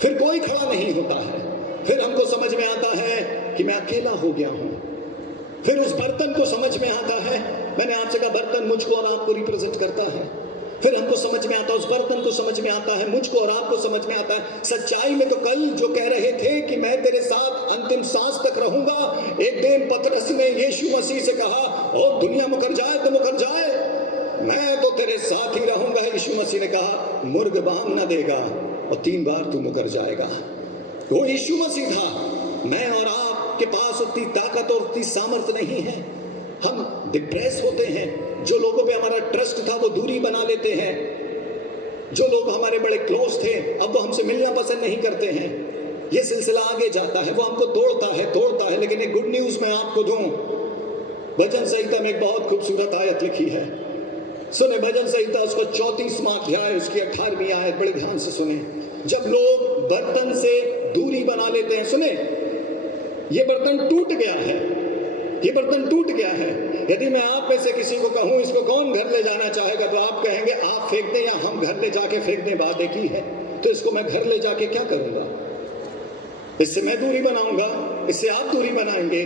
फिर कोई खड़ा नहीं होता है। फिर हमको समझ में आता है कि मैं अकेला हो गया हूं। फिर उस बर्तन को समझ में आता है, मैंने आपसे कहा बर्तन मुझको और आपको रिप्रेजेंट करता है। फिर हमको समझ में आता है, उस बर्तन को समझ में आता है, मुझको और आपको समझ में आता है। सच्चाई में तो कल जो कह रहे थे कि मैं तेरे साथ अंतिम सांस तक रहूंगा, एक दिन पतरस ने यीशु मसीह से कहा, और दुनिया मुकर जाए तो मुकर जाए, मैं तो तेरे साथ ही रहूंगा। यीशु मसीह ने कहा, मुर्ग बाम ना देगा और 3 बार तू मुकर जाएगा। वो यीशु मसीह था। मैं और आपके पास उतनी ताकत और उतनी सामर्थ्य नहीं है। हम डिप्रेस होते हैं। जो लोगों पे हमारा ट्रस्ट था वो दूरी बना लेते हैं। जो लोग हमारे बड़े क्लोज थे, अब वो हमसे मिलना पसंद नहीं करते हैं। ये सिलसिला आगे जाता है, वो हमको तोड़ता है। लेकिन एक गुड न्यूज मैं आपको दूं, भजन संहिता में एक बहुत खूबसूरत आयत लिखी है। सुने भजन संहिता, उसका 34वां अध्याय, उसकी 18वीं आयत, बड़े ध्यान से सुने। जब लोग बर्तन से दूरी बना लेते हैं, सुने, ये बर्तन टूट गया है, ये बर्तन टूट गया है। यदि मैं आप में से किसी को कहूं इसको कौन घर ले जाना चाहेगा, तो आप कहेंगे आप फेंक दें या हम घर ले जाके फेंक दें। बात एक ही है। तो इसको मैं घर ले जाके क्या करूंगा? इससे मैं दूरी बनाऊंगा, इससे आप दूरी बनाएंगे।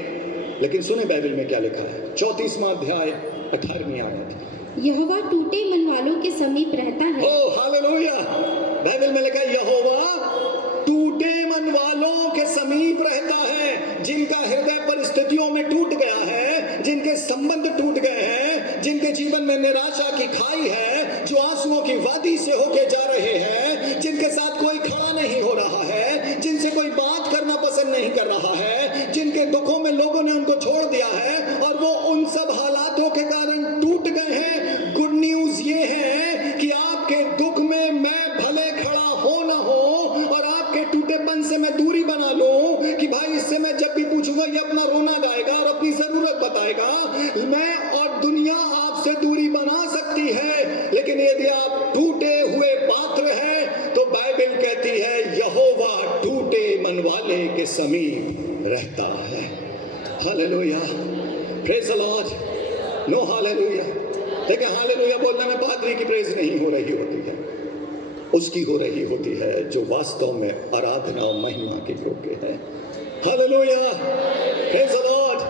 लेकिन सुने बाइबल में क्या लिखा है, 34वां अध्याय 18वीं आयत, यहोवा टूटे मन वालों के समीप रहता है। ओ हालेलुया। बाइबल में लिखा है यहोवा टूटे मन वालों के समीप रहता है। जिनका हृदय परिस्थितियों में टूट गया है, जिनके संबंध टूट गए हैं, जिनके जीवन में निराशा की खाई है, जो आंसुओं की वादी से होके जा रहे हैं, जिनके साथ कोई खड़ा नहीं हो रहा है, जिनसे कोई बात करना पसंद नहीं कर रहा है, जिनके दुखों में लोगों ने उनको छोड़ दिया है और वो उन सब हालातों के कारण टूट गए हैं। गुड न्यूज ये है कि आपके दुख में मैं भले खड़ा हो ना हो और आपके टूटेपन से मैं दूरी बना लूं कि भाई इससे मैं जब भी पूछूंगा ये अपना रोना गाएगा और अपनी जरूरत बताएगा, मैं और दुनिया आपसे दूरी बना सकती है। लेकिन यदि आप टूटे हुए पात्र हैं तो बाइबल कहती है यहोवा टूटे मन वाले के समीप रहता है। Hallelujah, praise the lord. No hallelujah. देखिए हालेलुया बोलने में पादरी की प्रेज नहीं हो रही होती है, उसकी हो रही होती है जो वास्तव में आराधना और महिमा के योग्य है। Hallelujah, praise the Lord.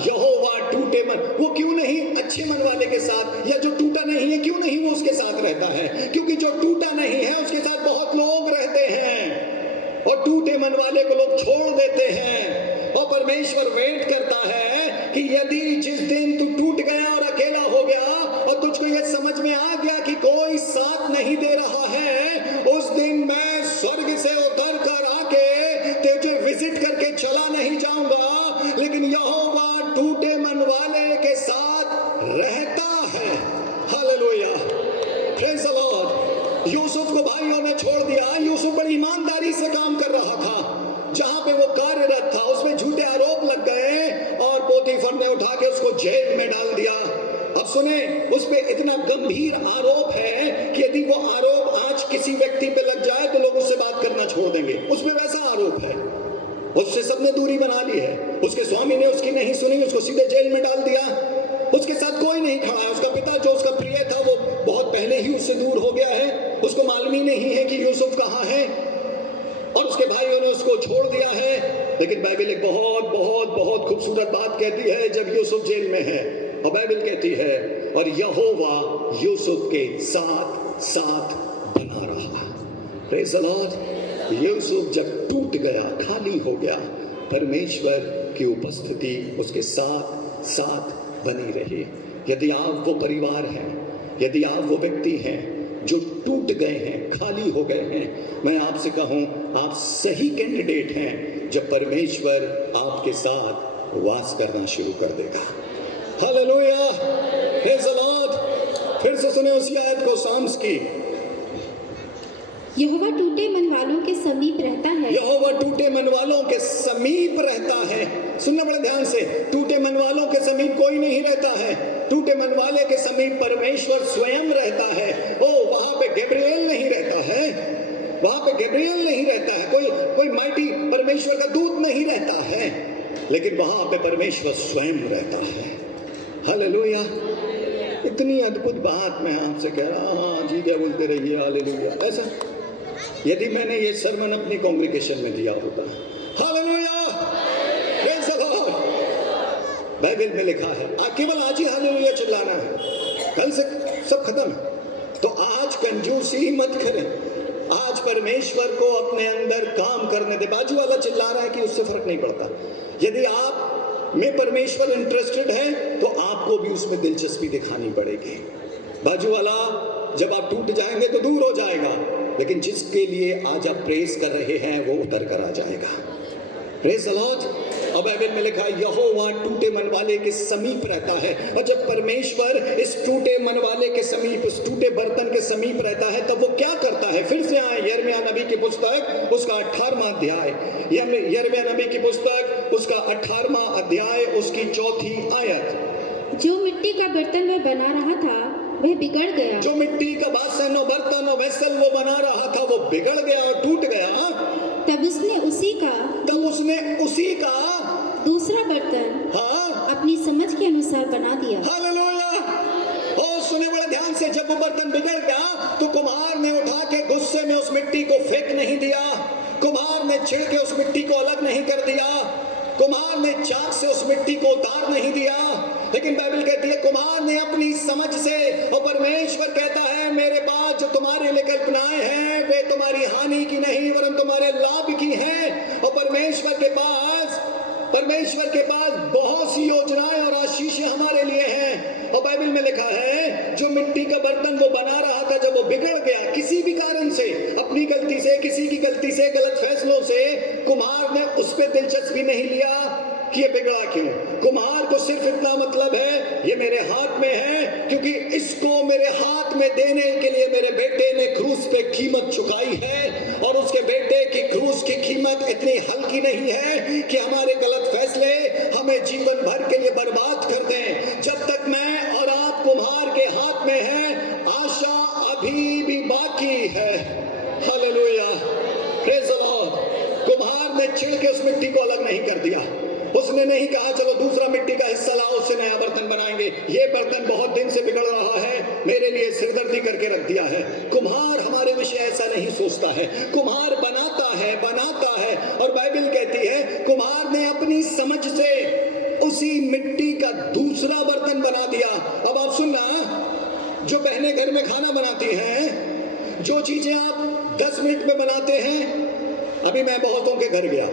यहोवा टूटे मन, वो क्यों नहीं अच्छे मन वाले के साथ, या जो टूटा नहीं है क्यों नहीं वो उसके साथ रहता है? क्योंकि जो टूटा नहीं है उसके साथ बहुत लोग रहते हैं और टूटे मन वाले को लोग छोड़ देते हैं। और परमेश्वर वेट करता है कि यदि जिस दिन तू टूट गया और अकेला हो गया और तुझको यह समझ में आ गया कि कोई साथ नहीं दे रहा है, उस दिन मैं स्वर्ग से उतर कर आके तुझे विजिट करके चला नहीं जाऊंगा, लेकिन यहोवा टूटे मन वाले के साथ रहता है। Hallelujah, praise the Lord. Yusuf को भाइयों ने छोड़ दिया। यूसुफ बड़ी ईमानदारी से काम कर रहा था। जहां पे वो कार्यरत था उसमें झूठे आरोप लग गए और पोतीफर ने उठा के उसको जेल में डाल दिया। अब सुने, उस पे इतना गंभीर आरोप है कि यदि वो आरोप आज किसी व्यक्ति पे लग जाए तो लोग उससे बात करना छोड़ देंगे। उस पे वैसा आरोप है, उससे सबने दूरी बना ली है। उसके स्वामी ने उसकी नहीं सुनी, उसको सीधे जेल में डाल दिया। उसके साथ कोई नहीं खड़ा है। उसका पिता जो उसका प्रिय था वो बहुत पहले ही उससे दूर हो गया है। उसको मालूम ही नहीं है कि यूसुफ कहाँ है और उसके भाइयों ने उसको छोड़ दिया है। लेकिन बाइबल एक बहुत बहुत बहुत खूबसूरत बात कहती है जब यूसुफ जेल में है, और बाइबल कहती है और यहोवा यूसुफ के साथ साथ बना रहा। Praise the Lord. यूसुफ जब टूट गया, खाली हो गया, परमेश्वर की उपस्थिति उसके साथ साथ बनी रही। यदि आप वो परिवार हैं, यदि आप वो व्यक्ति हैं जो टूट गए हैं, खाली हो गए हैं, मैं आपसे कहूं आप सही कैंडिडेट हैं जब परमेश्वर आपके साथ वास करना शुरू कर देगा। Hallelujah, praise the Lord. फिर से सुने उसी आयत को, साम्स की। यहोवा टूटे मन वालों के समीप रहता है। यहोवा टूटे मन वालों के समीप रहता है। सुनना बड़े ध्यान से, टूटे मन वालों के समीप कोई नहीं रहता है। टूटे मन वाले के समीप परमेश्वर स्वयं रहता है। ओ, वहां पे गैब्रिएल नहीं रहता है, वहां पे गैब्रिएल नहीं रहता है, कोई माइटी परमेश्वर का दूत नहीं रहता है, लेकिन वहां पे परमेश्वर स्वयं रहता है। हालेलुया, इतनी अद्भुत बात मैं आपसे कह रहा हूं। हाँ जी, क्या बोलते रहिए, हालेलुया। ऐसा यदि मैंने ये सरमन अपनी कांग्रेगेशन में दिया होता, hallelujah, praise the Lord, Bible में लिखा है केवल आज ही हालेलुया चिल्लाना है, कल से सब खत्म है। तो आज कंजूसी मत करें, आज परमेश्वर को अपने अंदर काम करने दे। बाजू वाला चिल्ला रहा है कि उससे फर्क नहीं पड़ता। यदि आप में परमेश्वर इंटरेस्टेड है तो आपको भी उसमें दिलचस्पी दिखानी पड़ेगी। बाजू वाला जब आप टूट जाएंगे तो दूर हो जाएगा, लेकिन जिसके लिए आज आप प्रेस कर रहे हैं वो उतर कर आ जाएगा। Praise the Lord. और बाइबल में लिखा है यहोवा टूटे मन वाले के समीप रहता है। और जब परमेश्वर इस टूटे मन वाले के समीप, उस टूटे बर्तन के समीप रहता है, तब वो क्या करता है? फिर से आए यिर्मयाह नबी की पुस्तक, उसका 18वां अध्याय, यिर्मयाह नबी की पुस्तक, उसका 18वां अध्याय, उसकी 4थी आयत। जो मिट्टी का बर्तन वह बना रहा था वह बिगड़ गया। जो मिट्टी का बासन और बर्तन और वेसल वो बना रहा था वो बिगड़ गया और टूट गया। तब उसने उसी का दूसरा बर्तन अपनी समझ के अनुसार बना दिया। हालेलुया। और सुने बड़ा ध्यान से, जब वो बर्तन बिगड़ गया तो कुम्हार ने उठा के गुस्से में उस मिट्टी को फेंक नहीं दिया, कुम्हार ने छिड़ के उस मिट्टी को अलग नहीं कर दिया, कुम्हार ने चाक से उस मिट्टी को उतार नहीं दिया, लेकिन बाइबल कहती है कुम्हार ने अपनी समझ से, और परमेश्वर कहता है मेरे पास जो तुम्हारे लिए कल्पनाएं हैं वे तुम्हारी हानि की नहीं वरन तुम्हारे लाभ की हैं। और परमेश्वर के पास बहुत सी योजनाएं और आशीषें हमारे लिए हैं। और बाइबल में लिखा है जो मिट्टी का बर्तन वो बना रहा था, जब वो बिगड़ गया किसी भी कारण से, अपनी गलती से, किसी की गलती से, गलत फैसलों से, कुम्हार ने उस पर दिलचस्पी नहीं लिया कि ये बिगड़ा क्यों। कुम्हार को सिर्फ इतना मतलब है ये मेरे हाथ में है, क्योंकि इसको मेरे हाथ में देने के लिए मेरे बेटे ने क्रूस पे कीमत चुकाई है। और उसके बेटे की क्रूस की कीमत इतनी हल्की नहीं है कि हमारे गलत फैसले हमें जीवन भर के लिए बर्बाद कर दें। जब तक मैं और आप कुम्हार के हाथ में हैं, आशा अभी भी बाकी है। Hallelujah, praise the Lord. कुम्हार ने छिड़ के उस मिट्टी को अलग नहीं कर दिया, उसने नहीं कहा चलो दूसरा मिट्टी का हिस्सा लाओ उससे नया बर्तन बनाएंगे, ये बर्तन बहुत दिन से बिगड़ रहा है, मेरे लिए सिरदर्दी करके रख दिया है। कुम्हार हमारे विषय ऐसा नहीं सोचता है, कुम्हार बनाता है। और बाइबल कहती है कुम्हार ने अपनी समझ से उसी मिट्टी का दूसरा बर्तन बना दिया। अब आप सुनना, जो बहनें घर में खाना बनाती हैं, जो चीजें आप 10 मिनट में बनाते हैं, अभी मैं बहुतों के घर गया,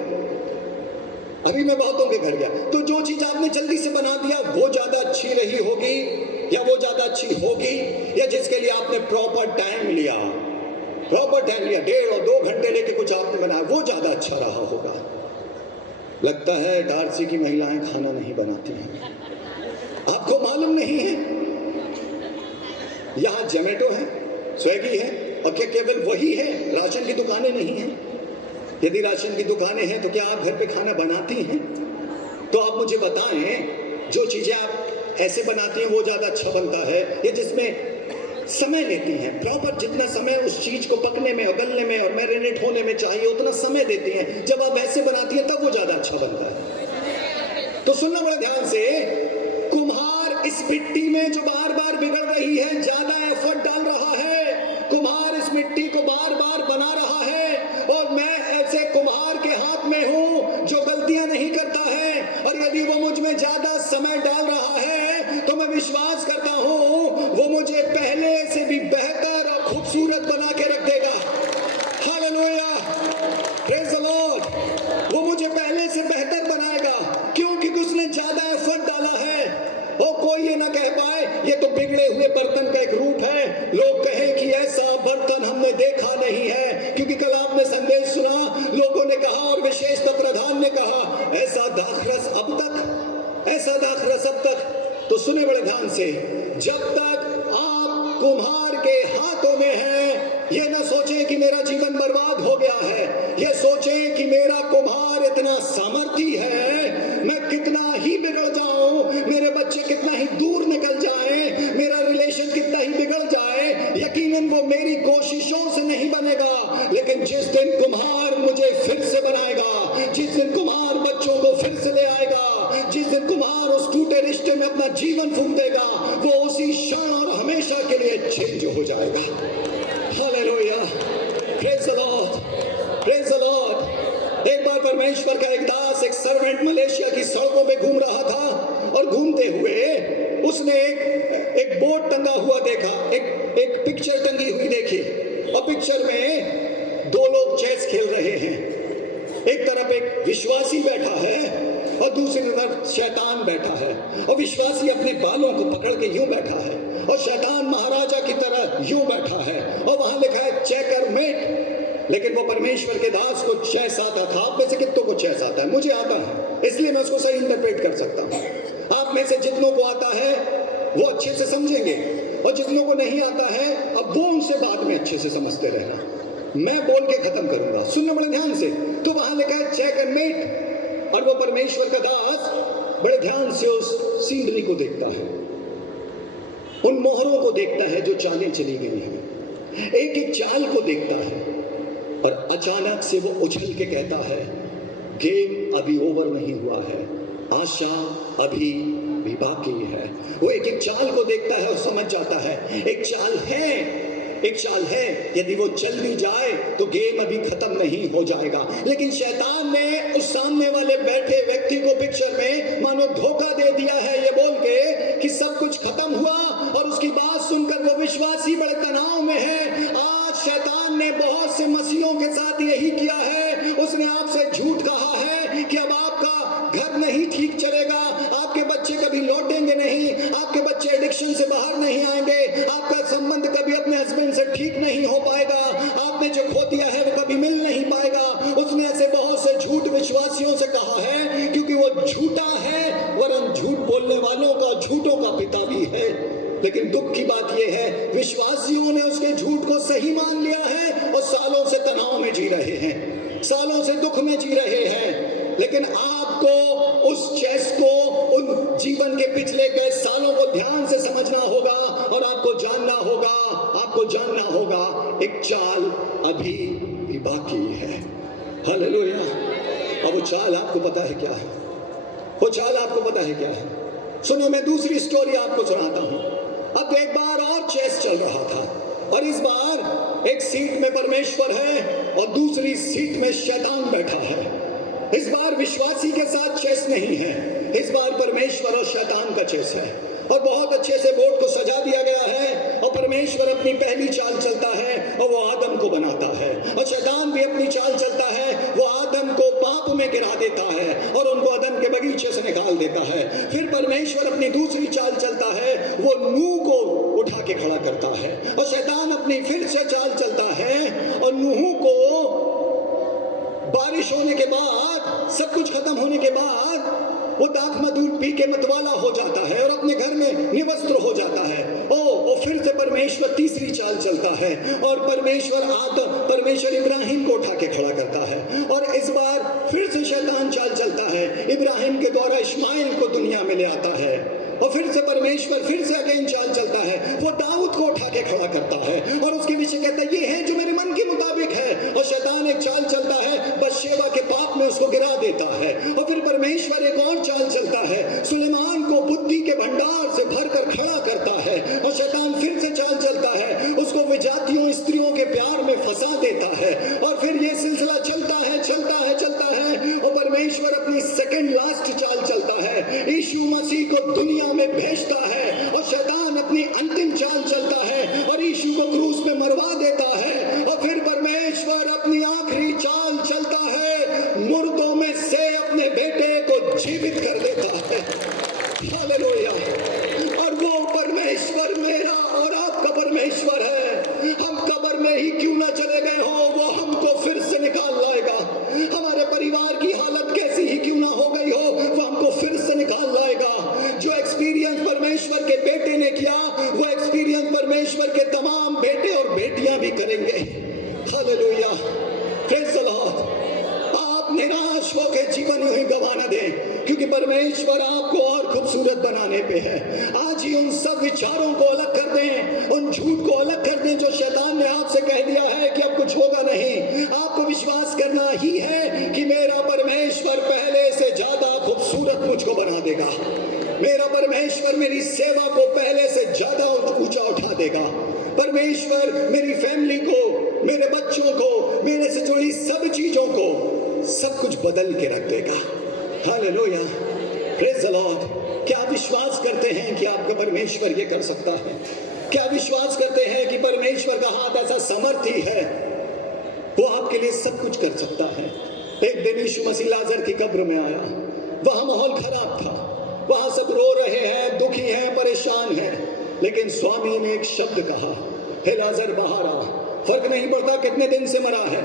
तो जो चीज आपने जल्दी से बना दिया वो ज्यादा अच्छी रही होगी या वो ज्यादा अच्छी होगी, या जिसके लिए आपने प्रॉपर टाइम लिया 1.5 और 2 घंटे लेके कुछ आपने बनाया वो ज्यादा अच्छा रहा होगा। लगता है डारसी की महिलाएं खाना नहीं बनाती हैं, आपको मालूम नहीं है। यहाँ जोमेटो है, स्विगी है, और क्या केवल वही है, राशन की दुकानें नहीं हैं? यदि राशन की दुकानें हैं तो क्या आप घर पे खाना बनाती हैं? तो आप मुझे बताएं, जो चीजें आप ऐसे बनाती हैं वो ज्यादा अच्छा बनता है या जिसमें समय लेती हैं, प्रॉपर जितना समय उस चीज को पकने में और गलने में और मैरिनेट होने में चाहिए उतना समय देती हैं, जब आप वैसे बनाती हैं तब वो ज्यादा अच्छा बनता है। तो सुनना बड़े ध्यान से, कुम्हार इस मिट्टी में जो बार बार बिगड़ रही है ज्यादा एफर्ट डाल रहा है, कुम्हार इस मिट्टी को बार बार बना रहा है, और मैं ऐसे कुम्हार के हाथ में हूं जो गलतियां नहीं करता है। और यदि वो मुझ में ज्यादा समय डाल रहा है तो मैं विश्वास करता हूं वो मुझे पहले से भी बेहतर और खूबसूरत बना के रख देगा। Hallelujah, praise the Lord. वो मुझे पहले से बेहतर बनाएगा क्योंकि उसने ज्यादा एफर्ट डाला है। और कोई ये ना कह पाए ये तो बिगड़े हुए बर्तन का एक रूप है, लोग कहें कि ऐसा कैसा दाखिला सब तक, तो सुने बड़े ध्यान से, जब तक आप कुम्हार के हाथों में हैं, ये ना सोचें कि मेरा जीवन बर्बाद हो गया है, ये सोचें कि मेरा कुम्हार इतना सामर्थी है, मैं कितना ही बिगड़ जाऊं, मेरे बच्चे कितना ही दूर निकल जाएं, मेरा रिलेशन कितना ही बिगड़ जाए, यकीनन वो मेरी कोशिशों से नहीं बनेगा, लेकिन जिस दिन कुम्हार मुझे फिर से बनाएगा, जिस दिन कुम्हार बच्चों को फिर से ले आएगा, जिस दिन कुम्हार उस टूटे रिश्ते में अपना जीवन फूंक देगा, वो उसी क्षण और हमेशा के लिए चेंज हो जाएगा। Hallelujah, praise the Lord, praise the Lord. एक बार परमेश्वर का एक दास, एक सर्वेंट मलेशिया की सड़कों पे घूम रहा था, और घूमते हुए उसने एक बोर्ड टंगा हुआ देखा, एक पिक्चर टंगी हुई देखी, और पिक्चर में दो लोग चेस खेल रहे हैं। एक तरफ एक विश्वासी बैठा है और दूसरी तरफ शैतान बैठा है, और विश्वासी अपने बालों को पकड़ के यूं बैठा है, और शैतान महाराजा की तरह यूं बैठा है, और वहां लिखा है चेकरमेट। लेकिन वो परमेश्वर के दास को चेस आता था। आप में से कितनों को चेस आता है? मुझे आता है, इसलिए मैं उसको सही इंटरप्रेट कर सकता हूं। आप में से जितनों को आता है वो अच्छे से समझेंगे, और जितनों को नहीं आता है अब वो उनसे बाद में अच्छे से समझते रहना। मैं बोल के खत्म करूंगा, सुनना बड़े ध्यान से। तो वहां लिखा है चेकरमेट, और वो परमेश्वर का दास बड़े ध्यान से उस सीनरी को देखता है, उन मोहरों को देखता है जो चालें चली गई हैं, एक एक चाल को देखता है, और अचानक से वो उछल के कहता है, गेम अभी ओवर नहीं हुआ है, आशा अभी भी बाकी है। वो एक एक चाल को देखता है और समझ जाता है एक चाल है, एक चाल है, यदि वो चल भी जाए तो गेम अभी खत्म नहीं हो जाएगा। लेकिन शैतान ने उस सामने वाले बैठे व्यक्ति को पिक्चर में मानो धोखा दे दिया है, ये बोल के कि सब कुछ खत्म हुआ, और उसकी बात सुनकर वो विश्वासी बड़े तनाव में है। आज शैतान ने बहुत से मसीहों के साथ यही किया है, उसने आपसे झूठ कहा है कि अब आपका घर नहीं ठीक चलेगा, आपके बच्चे कभी लौटेंगे नहीं, आपके बच्चे एडिक्शन से बाहर नहीं आएंगे, आपका संबंध कभी अपने हस्बैंड से ठीक नहीं हो पाएगा, आपने जो खो दिया है वो कभी मिल नहीं पाएगा। उसने ऐसे बहुत से झूठ विश्वासियों से कहा है, क्योंकि वो झूठा है, वरन झूठ बोलने वालों का झूठों का पिता भी है। लेकिन दुख की बात यह है, विश्वासियों ने उसके झूठ को सही मान लिया है, और सालों से तनाव में जी रहे हैं, सालों से दुख में जी रहे हैं। लेकिन आपको उस चेस को, उन जीवन के पिछले कई सालों को ध्यान से समझना होगा, और आपको जानना होगा, आपको जानना होगा एक चाल अभी भी बाकी है। हालेलुया। अब वो चाल आपको पता है क्या है? वो चाल आपको पता है क्या है? सुनो, मैं दूसरी स्टोरी आपको सुनाता हूं। अब एक बार और चेस चल रहा था, और इस बार एक सीट में परमेश्वर है और दूसरी सीट में शैतान बैठा है। इस बार विश्वासी के साथ चेस नहीं है, इस बार परमेश्वर और शैतान का चेस है, और बहुत अच्छे से बोर्ड को सजा दिया गया है, और परमेश्वर अपनी पहली चाल चलता है और वो आदम को बनाता है, और शैतान भी अपनी चाल चलता है, वो आदम को पाप में गिरा देता है और उनको आदम के बगीचे से निकाल देता है। फिर परमेश्वर अपनी दूसरी चाल चलता है, वो नूह को उठा के खड़ा करता है, और शैतान अपनी फिर से चाल चलता है, और नूह को बारिश होने के बाद, सब कुछ खत्म होने के बाद, वो दाख मधुर पी के मतवाला हो जाता है और अपने घर में निवस्त्र हो जाता है। ओ फिर से परमेश्वर तीसरी चाल चलता है, और परमेश्वर इब्राहिम को उठा के खड़ा करता है, और इस बार फिर से शैतान चाल चलता है, इब्राहिम के द्वारा इस्माइल को दुनिया में ले आता है, और फिर से परमेश्वर फिर से अगेन चाल चलता है, वो दाऊद को उठा के खड़ा करता है, और उसके विषय कहता है ये है जो मेरे मन के मुताबिक है, और शैतान एक चाल चलता है, बशेबा के पाप में उसको गिरा देता है, और फिर परमेश्वर एक और चाल चलता है, सुलेमान को बुद्धि के भंडार से भरकर खड़ा करता है, और शैतान फिर से चाल चलता है, उसको विजातियों स्त्रियों के प्यार में फंसा देता है, और फिर ये सिलसिला चलता है, चलता है, चलता है, और परमेश्वर अपनी सेकंड लास्ट चाल चलता है, यीशु मसीह को दुनिया में भेजता है, और शैतान अपनी अंतिम चाल चलता है और यीशु को क्रूस पे मरवा देता है, और फिर परमेश्वर अपनी आखिरी चाल चलता है, मुर्दों में से अपने बेटे को जीवित कर देता है। हालेलुया। और वो परमेश्वर मेरा और आपका परमेश्वर है। हम कब्र में ही क्यों ना चले गए हो, वो हमको फिर से निकाल लाएगा। हमारे परिवार की हालत कैसी ही क्यों ना हो गई हो, वो हमको फिर से निकाल लाएगा। गवा न दें, क्योंकि परमेश्वर आपको और खूबसूरत बनाने पे है। आज ही उन सब विचारों को अलग कर दें, उन झूठ को अलग कर दें जो शैतान ने आपसे कह दिया है कि अब कुछ होगा नहीं। आपको विश्वास करना ही है कि मेरा परमेश्वर पहले से ज्यादा खूबसूरत मुझको बना देगा। मेरा परमेश्वर मेरी सेवा को पहले से ज्यादा ऊंचा उठा देगा। परमेश्वर मेरी फैमिली को, मेरे बच्चों को, मेरे से जुड़ी सब चीजों को सब कुछ बदल के रख देगा। Hallelujah, praise the Lord. क्या विश्वास करते हैं कि आपका परमेश्वर ये कर सकता है? क्या विश्वास करते हैं कि परमेश्वर का हाथ ऐसा समर्थी है, वो आपके लिए सब कुछ कर सकता है? एक दिन यीशु मसीह लाजर की कब्र में आया। वहां माहौल खराब था, वहां सब रो रहे हैं, दुखी हैं, परेशान हैं, लेकिन स्वामी ने एक शब्द कहा, हे लाजर बाहर आ। फर्क नहीं पड़ता कितने दिन से मरा है,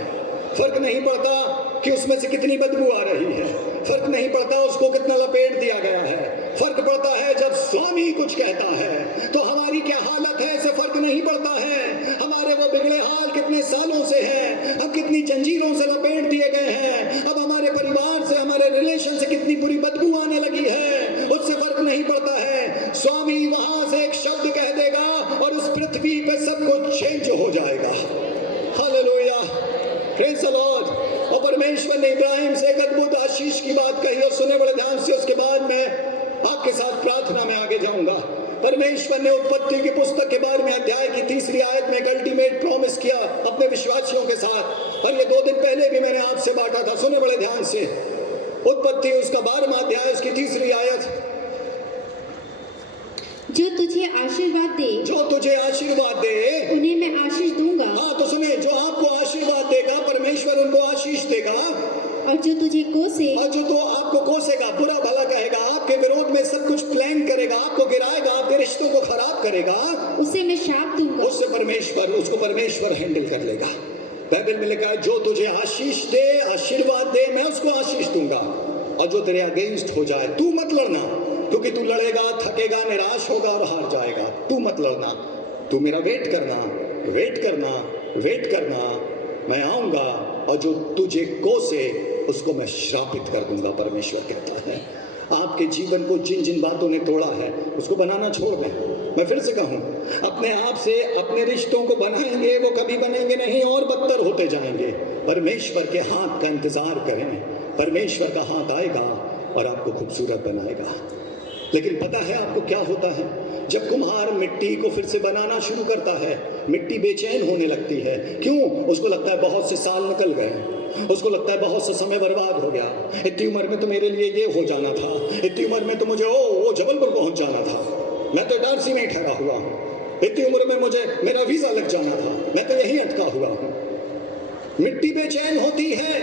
फर्क नहीं पड़ता कि उसमें से कितनी बदबू आ रही है, फर्क नहीं पड़ता उसको कितना लपेट दिया गया है, फर्क पड़ता है जब स्वामी कुछ कहता है। तो हमारी क्या हालत है इसे फर्क नहीं पड़ता है। हमारे वो बिगड़े हाल कितने सालों से हैं, हम कितनी जंजीरों से लपेट दिए गए हैं, अब हमारे परिवार से, हमारे रिलेशन से कितनी बुरी बदबू आने लगी है, उससे फर्क नहीं पड़ता है। स्वामी वहां से एक शब्द कह देगा और उस पृथ्वी पे सब कुछ चेंज हो जाएगा। Hallelujah, praise the Lord. और परमेश्वर ने इब्राहिम से एक अद्भुत आशीष की बात कही, और सुने बड़े ध्यान से। उसके बाद मैं आपके साथ प्रार्थना में आगे जाऊंगा। परमेश्वर ने उत्पत्ति की पुस्तक के 12वें अध्याय की 3री आयत में एक अल्टीमेट प्रॉमिस किया अपने विश्वासियों के साथ, और ये 2 दिन पहले भी मैंने आपसे बांटा था। सुने बड़े ध्यान से। उत्पत्ति उसका 12वां अध्याय उसकी 3री आयत, जो तुझे आशीर्वाद दे, जो तुझे आशीर्वाद दे उन्हें मैं आशीष दूंगा। हाँ, तो सुने, जो आपको आशीर्वाद देगा परमेश्वर उनको आशीष देगा, और जो तुझे कोसे, और जो तो आपको कोसेगा, बुरा भला कहेगा, आपके विरोध में सब कुछ प्लान करेगा, आपको गिराएगा, आपके रिश्तों को खराब करेगा, उसे मैं शाप दूंगा। उसको परमेश्वर हैंडल कर लेगा। बाइबल में लिखा है, जो तुझे आशीष दे, आशीर्वाद दे, मैं उसको आशीष दूंगा। और जो तेरे अगेंस्ट हो जाए, तू मत लड़ना, क्योंकि तू लड़ेगा, थकेगा, निराश होगा और हार जाएगा। तू मत लड़ना, तू मेरा वेट करना, वेट करना, वेट करना, मैं आऊंगा, और जो तुझे कोसे उसको मैं श्रापित कर दूंगा। परमेश्वर कहता है, आपके जीवन को जिन जिन बातों ने तोड़ा है उसको बनाना छोड़ दें। मैं फिर से कहूं, अपने आप से अपने रिश्तों को बनाएंगे, वो कभी बनेंगे नहीं और बदतर होते जाएंगे। परमेश्वर के हाथ का इंतजार करें, परमेश्वर का हाथ आएगा और आपको खूबसूरत बनाएगा। लेकिन पता है आपको क्या होता है? जब कुम्हार मिट्टी को फिर से बनाना शुरू करता है, मिट्टी बेचैन होने लगती है। क्यों? उसको लगता है बहुत से साल निकल गए, उसको लगता है बहुत सा समय बर्बाद हो गया। इतनी उम्र में तो मेरे लिए ये हो जाना था, इतनी उम्र में तो मुझे वो जबलपुर पहुंच जाना था, मैं तो इटारसी में ठहरा हुआ हूँ। इतनी उम्र में मुझे मेरा वीजा लग जाना था, मैं तो यहीं अटका हुआ हूँ। मिट्टी बेचैन होती है,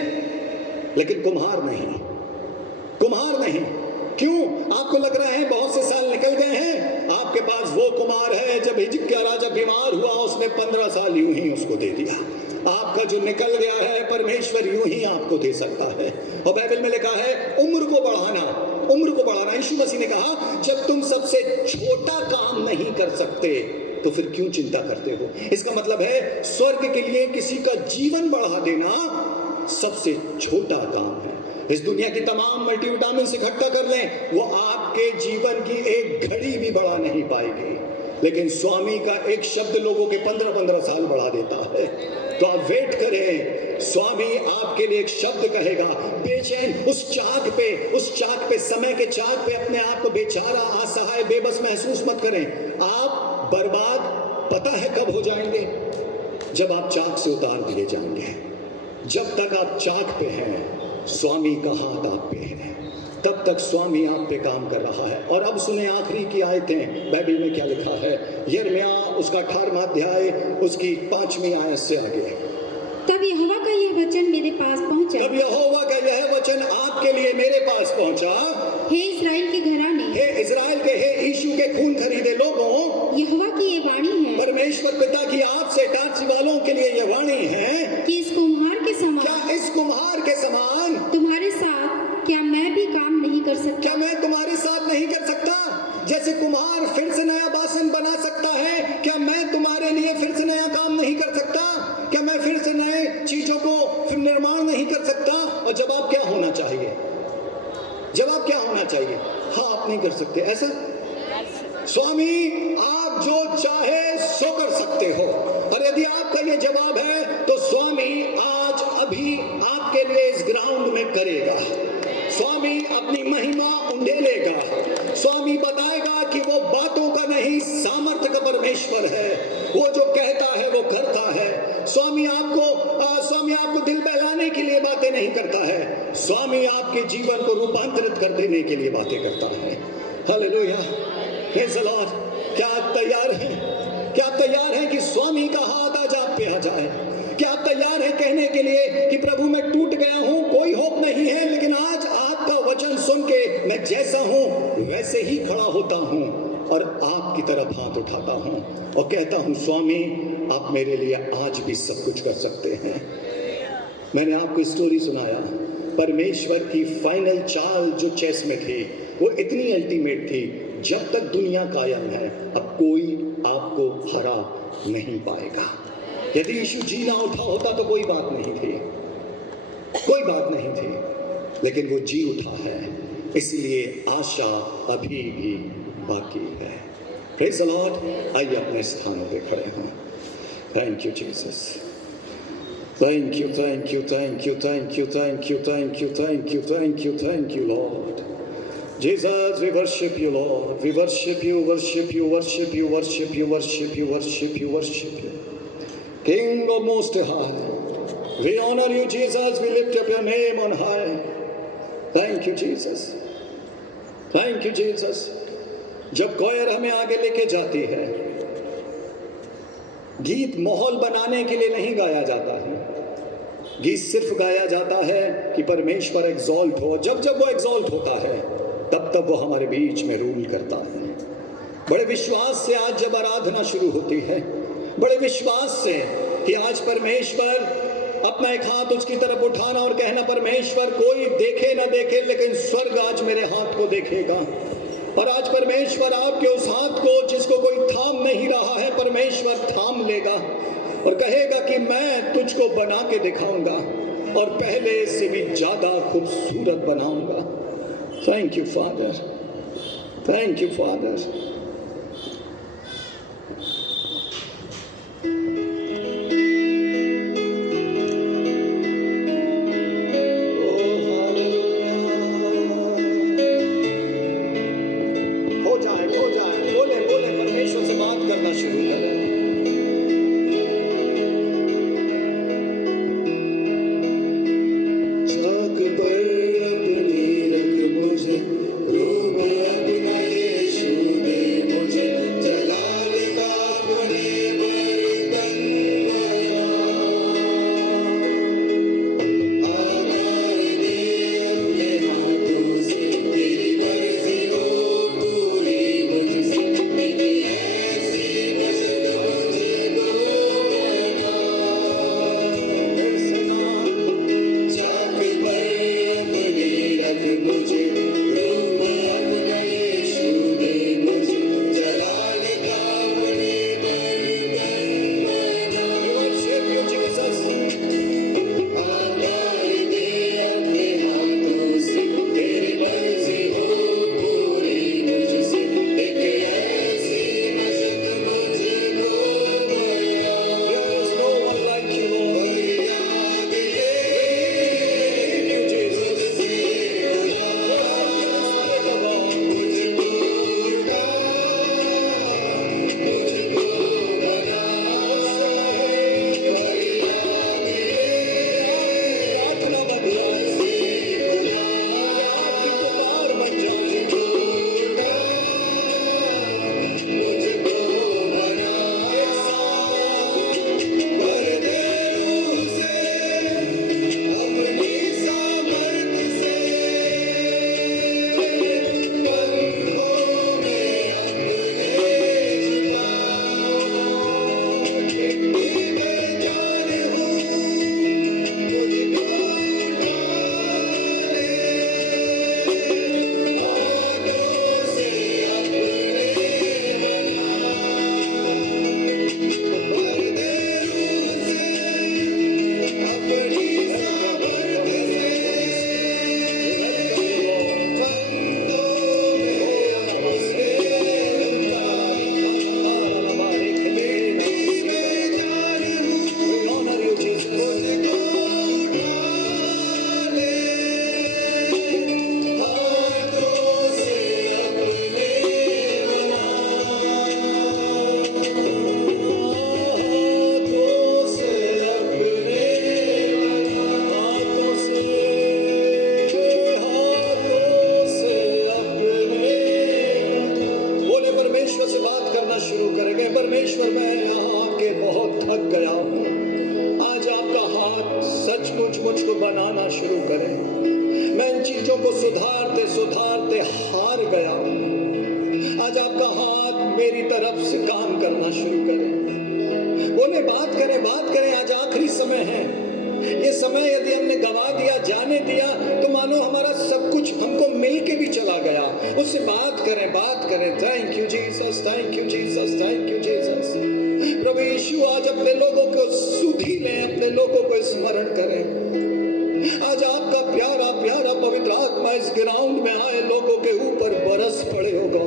लेकिन कुम्हार नहीं, कुम्हार नहीं। क्यों? आपको लग रहा है बहुत से साल निकल गए हैं। आपके पास वो कुम्हार है, जब हिजक का राजा बीमार हुआ उसने 15 साल यूं ही उसको दे दिया। आपका जो निकल गया है परमेश्वर यूं ही आपको दे सकता है। और बाइबल में लिखा है उम्र को बढ़ाना, उम्र को बढ़ाना। यीशु मसीह ने कहा, जब तुम सबसे छोटा काम नहीं कर सकते तो फिर क्यों चिंता करते हो? इसका मतलब है स्वर्ग के लिए किसी का जीवन बढ़ा देना सबसे छोटा काम है। इस दुनिया की तमाम मल्टीविटामिन इकट्ठा कर लें, वो आपके जीवन की एक घड़ी भी बढ़ा नहीं पाएगी। लेकिन स्वामी का एक शब्द लोगों के 15-15 साल बढ़ा देता है। तो आप वेट करें, स्वामी आपके लिए एक शब्द कहेगा। बेचैन उस चाक पे, समय के चाक पे अपने आप को बेचारा, असहाय, बेबस महसूस मत करें। आप बर्बाद पता है कब हो जाएंगे? जब आप चाक से उतार दिए जाएंगे। जब तक आप चाक पे हैं, स्वामी का हाथ आप पे है, तब तक स्वामी आप पे काम कर रहा है। और अब सुने आखिरी की आयतें, बाइबल में क्या लिखा है। यिर्मयाह उसका 18वां अध्याय उसकी 5वीं आयत से आगे। तब यहोवा का यह वचन मेरे पास पहुंचा। तब यहोवा का यह वचन आपके लिए मेरे पास पहुंचा। हे इस्राएल के घराने, हे इस्राएल के, हे यीशु के खून खरीदे लोगों, यहोवा की ये वाणी है। परमेश्वर पिता की आपसे टारसी वालों के लिए यह वाणी है कि इस कुम्हार के समान, क्या इस कुम्हार के समान तुम्हारे साथ क्या मैं भी काम नहीं कर सकता? क्या मैं तुम्हारे साथ नहीं कर सकता? जैसे कुम्हार फिर से नया बासन बना सकता है, क्या मैं तुम्हारे लिए फिर से नया काम नहीं कर सकता? क्या मैं फिर से नए चीजों को फिर निर्माण नहीं कर सकता? और जवाब क्या होना चाहिए? जवाब क्या होना चाहिए? हाँ, आप नहीं कर सकते ऐसा? स्वामी आप जो चाहे सो कर सकते हो। और यदि आपका ये जवाब है तो स्वामी आज अभी आपके लिए इस ग्राउंड में करेगा। स्वामी अपनी महिमा उंडेलेगा। स्वामी बताएगा कि वो बातों का नहीं, सामर्थ्य का परमेश्वर है। वो जो कहता है वो करता है। स्वामी आपको दिल बहलाने के लिए बातें नहीं करता है। स्वामी आपके जीवन को रूपांतरित कर देने के लिए बातें करता है। Hallelujah, praise the Lord. क्या आप तैयार हैं? क्या आप तैयार हैं कि स्वामी का हाथ आज आप पे आ जाए? क्या आप तैयार हैं कहने के लिए कि प्रभु मैं टूट गया हूं, कोई होप नहीं है, लेकिन आज आपका वचन सुन के मैं जैसा हूं वैसे ही खड़ा होता हूं और आपकी तरफ हाथ उठाता हूं और कहता हूं स्वामी आप मेरे लिए आज भी सब कुछ कर सकते हैं। मैंने आपको स्टोरी सुनाया, परमेश्वर की फाइनल चाल जो चेस में थी वो इतनी अल्टीमेट थी, जब तक दुनिया कायम है अब कोई आपको हरा नहीं पाएगा। यदि यीशु जी ना उठा होता तो कोई बात नहीं थी, कोई बात नहीं थी, लेकिन वो जी उठा है, इसलिए आशा अभी भी बाकी है। Praise the Lord. आइए अपने स्थानों पे खड़े हों। Thank you Jesus. Thank you, thank you, thank you, thank you, thank you, thank you, thank you, thank you, thank you, Lord. Jesus, we worship you, Lord. We worship you, worship you, worship you, worship you, worship you, worship you, worship you. King of Most High, we honor you, Jesus. We lift up your name on high. Thank you, Jesus. Thank you, Jesus. जब कोयर हमें आगे लेके जाती है, गीत माहौल बनाने के लिए नहीं गाया जाता है। गीत सिर्फ गाया जाता है कि परमेश्वर एग्जॉल्ट हो। जब जब वो एग्जॉल्ट होता है तब तब वो हमारे बीच में रूल करता है। बड़े विश्वास से आज जब आराधना शुरू होती है, बड़े विश्वास से कि आज परमेश्वर अपना एक हाथ उसकी तरफ उठाना और कहना परमेश्वर कोई देखे ना देखे लेकिन स्वर्ग आज मेरे हाथ को देखेगा। और आज परमेश्वर आपके उस हाथ को जिसको कोई थाम नहीं रहा है परमेश्वर थाम लेगा और कहेगा कि मैं तुझको बना के दिखाऊंगा और पहले से भी ज्यादा खूबसूरत बनाऊंगा। Thank you father, thank you father. पर अपनी रख मुझे, रूप अपना यीशु दे। को बनाना शुरू करे। मैं इन चीजों को सुधारते सुधारते हार गया हूं। आज आपका हाथ मेरी तरफ से काम करना शुरू करे। बोले बात करें। आज आखिरी समय है। ये समय यदि हमने गवा दिया, जाने दिया, तो मानो हमारा सब कुछ हमको मिल के भी चला गया। उससे बात करें। Thank you Jesus, thank you Jesus, thank you Jesus. प्रभु यीशु आज अपने लोगों को सुधी लें, अपने लोगों को स्मरण करें। आज आपका प्यारा प्यारा पवित्र आत्मा इस ग्राउंड में आए लोगों के ऊपर बरस पड़े होगा।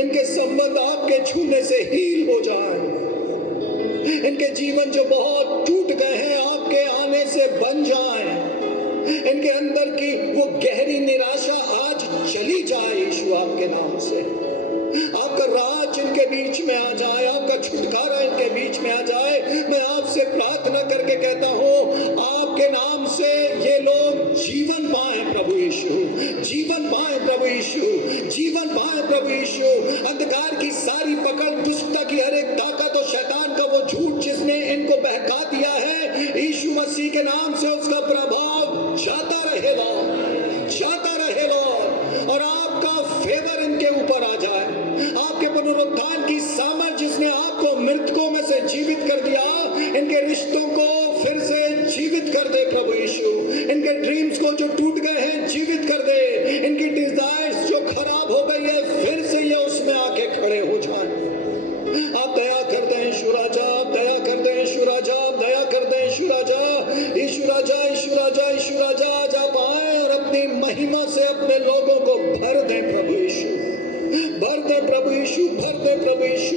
इनके संबंध आपके छूने से हील हो जाए। इनके जीवन जो बहुत टूट गए हैं आपके आने से बन जाएं। इनके अंदर की वो गहरी निराशा आज चली जाए यीशु आपके नाम से। आपका राज इनके बीच में आ जाए, आपका छुटकारा इनके बीच में आ जाए। मैं आपसे प्रार्थना करके कहता हूं आपके नाम से ये लोग जीवन पाए प्रभु यीशु, जीवन पाए प्रभु यीशु, जीवन पाए प्रभु यीशु। अंधकार की सारी पकड़, दुष्टता की हर एक ताकत और शैतान का वो झूठ जिसने इनको बहका दिया है, यीशु मसीह के नाम से उसका प्रभाव जाता रहेगा, जाता रहेगा। और आपका फेवर इनके ऊपर आ जाए। आपके पुनरुत्थान की सामर्थ जिसने आपको मृतकों में से जीवित कर दिया, इनके रिश्तों को फिर से जीवित कर दे प्रभु यीशु। इनके ड्रीम्स को जो टूट गए हैं जीवित कर दे। इनकी डिजायर्स जो खराब हो गई है फिर से ये उसमें आके खड़े हो जाए। आप दया कर दें यीशु राजा, आप दया कर दें यीशु राजा, आप दया कर दें यीशु राजा, यीशु राजा, यीशु राजा, यीशु राजा। आज आप आए और अपनी महिमा से अपने लोगों को भर दें प्रभु यीशु, भर दे प्रभु यीशु, भर दे प्रभु यीशु।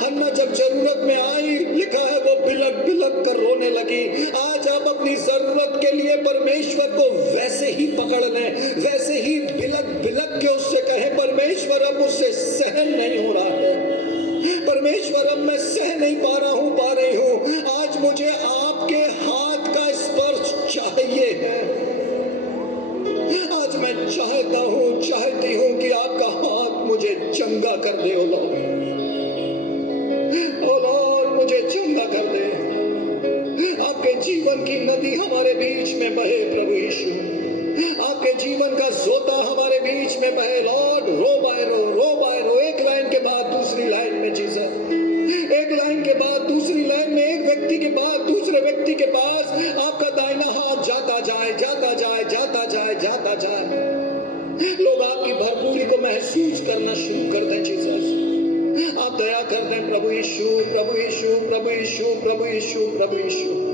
हन्ना जब जरूरत में आई, लिखा है वो बिलक बिलक कर रोने लगी। आज आप अपनी जरूरत के लिए परमेश्वर को वैसे ही पकड़ लें, वैसे ही बिलक बिलक के उससे कहें परमेश्वर अब मुझसे सहन नहीं हो रहा है, परमेश्वर अब मैं सह नहीं पा रहा हूं, पा रही हूं। आज मुझे आपके हाथ का स्पर्श चाहिए है। आज मैं चाहता हूं, चाहती हूं कि आपका हाथ मुझे चंगा कर दे। ओ लॉर्ड मुझे चंगा कर दे। आपके जीवन की नदी हमारे बीच में बहे प्रभु यीशु। आपके जीवन का सोता हमारे बीच में बहे लॉर्ड। रो बाय रो, रो बाय रो। एक लाइन के बाद दूसरी लाइन में जीसस, एक लाइन के बाद दूसरी लाइन में, एक व्यक्ति के बाद दूसरे व्यक्ति के पास आपका दाहिना हाथ जाता जाए, जाता जाए, जाता जाए, जाता जाए। लोग आपकी भरपूरी को महसूस करना शुरू कर दें जीसस। आप दया कर दें प्रभु यीशु, प्रभु यीशु, प्रभु यीशु, प्रभु यीशु, प्रभु यीशु।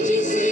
तुझसे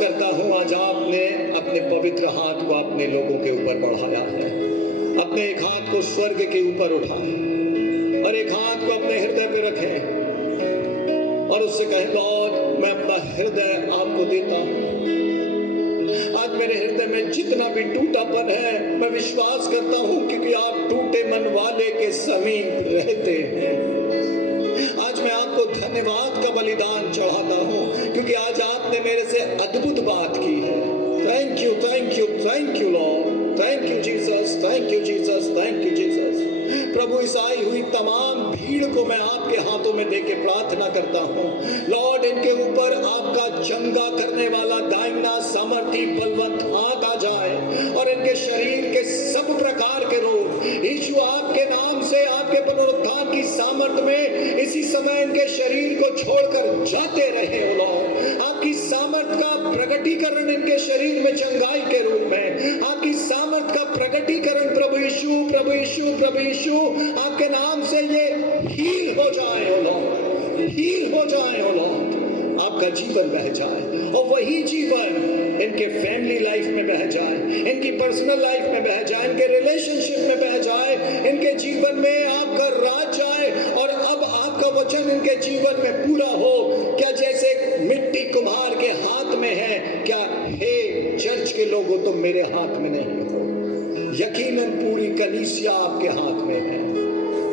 करता हूँ आज आपने अपने पवित्र हाथ को अपने लोगों के ऊपर बढ़ाया है। अपने एक हाथ को स्वर्ग के ऊपर उठाए और एक हाथ को अपने हृदय पे रखें और उससे कहें, लॉर्ड मैं अपना हृदय आपको देता हूँ। आज मेरे हृदय में जितना भी टूटापन है मैं विश्वास करता हूँ, क्योंकि आप टूटे मन वाले के समीप रहते हैं। आज मैं आपको धन्यवाद का बलिदान चढ़ाता हूँ, क्योंकि आज आपने मेरे से अद्भुत बात की है। Thank you, thank you, thank you Lord, thank you Jesus, thank you Jesus, thank you Jesus. प्रभु इस आई हुई तमाम भीड़ को मैं आपके हाथों में देके प्रार्थना करता हूँ, लॉर्ड इनके ऊपर आपका चंगा करने वाला दाहिना सामर्थी बलवंत हाथ आ जाए और इनके शरीर के सब प्रकार के रोग यीशु आपके नाम से, आपके पुनरुत्थान की सामर्थ में इसी समय इनके शरीर को छोड़कर जाते रहे। ओ लॉर्ड आपकी सामर्थ का प्रकटीकरण इनके शरीर में चंगाई के रूप में, आपकी सामर्थ का प्रकटीकरण प्रभु यीशु, प्रभु यीशु, प्रभु यीशु आपके नाम से ये हील हो जाए। ओ लॉर्ड हील हो जाए। ओ लॉर्ड आपका जीवन बह जाए और वही जीवन इनके फैमिली लाइफ में बह जाए, इनकी पर्सनल लाइफ में बह जाए, इनके रिलेशनशिप में बह जाए, इनके जीवन में आपका राज जाए और अब आपका वचन इनके जीवन में पूरा हो। क्या जैसे मिट्टी कुम्हार के हाथ में है, क्या हे चर्च के लोगों तो मेरे हाथ में नहीं हो? यकीनन पूरी कलीसिया आपके हाथ में है।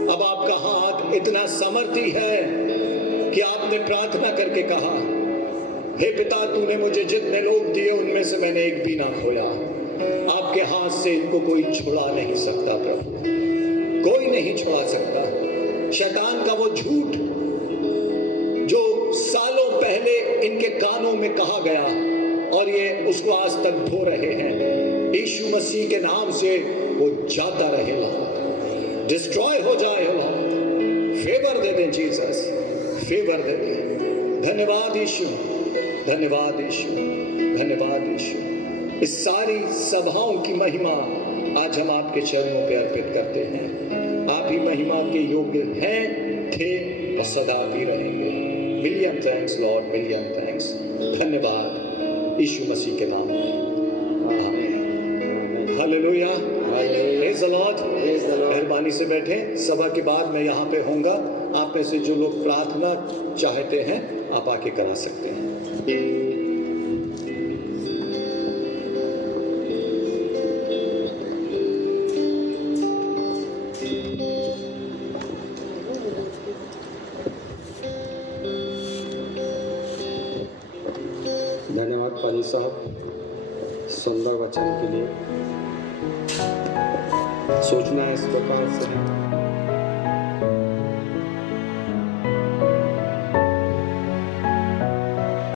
अब आपका हाथ इतना समर्थी है कि आपने प्रार्थना करके कहा, हे पिता तूने मुझे जितने लोग दिए उनमें से मैंने एक भी ना खोया। आपके हाथ से इनको कोई छुड़ा नहीं सकता प्रभु, कोई नहीं छुड़ा सकता। शैतान का वो झूठ जो सालों पहले इनके कानों में कहा गया और ये उसको आज तक धो रहे हैं, यीशु मसीह के नाम से वो जाता रहेगा, डिस्ट्रॉय हो जाएगा। फेवर दे दें जीसस, फेवर दे दें। धन्यवाद यीशु, धन्यवाद यीशु, धन्यवाद यीशु। इस सारी सभाओं की महिमा आज हम आपके चरणों पे अर्पित करते हैं। आप ही महिमा के योग्य हैं, थे और सदा भी रहेंगे। Million thanks Lord, million thanks. धन्यवाद यीशु मसीह के नाम में, आमीन। Hallelujah, praise the Lord. मेहरबानी से बैठे, सभा के बाद मैं यहाँ पे होऊंगा। आप में से जो लोग प्रार्थना चाहते हैं आप आके करा सकते हैं। धन्यवाद पाजी साहब सुंदर वचन के लिए। सोचना इस प्रकार से है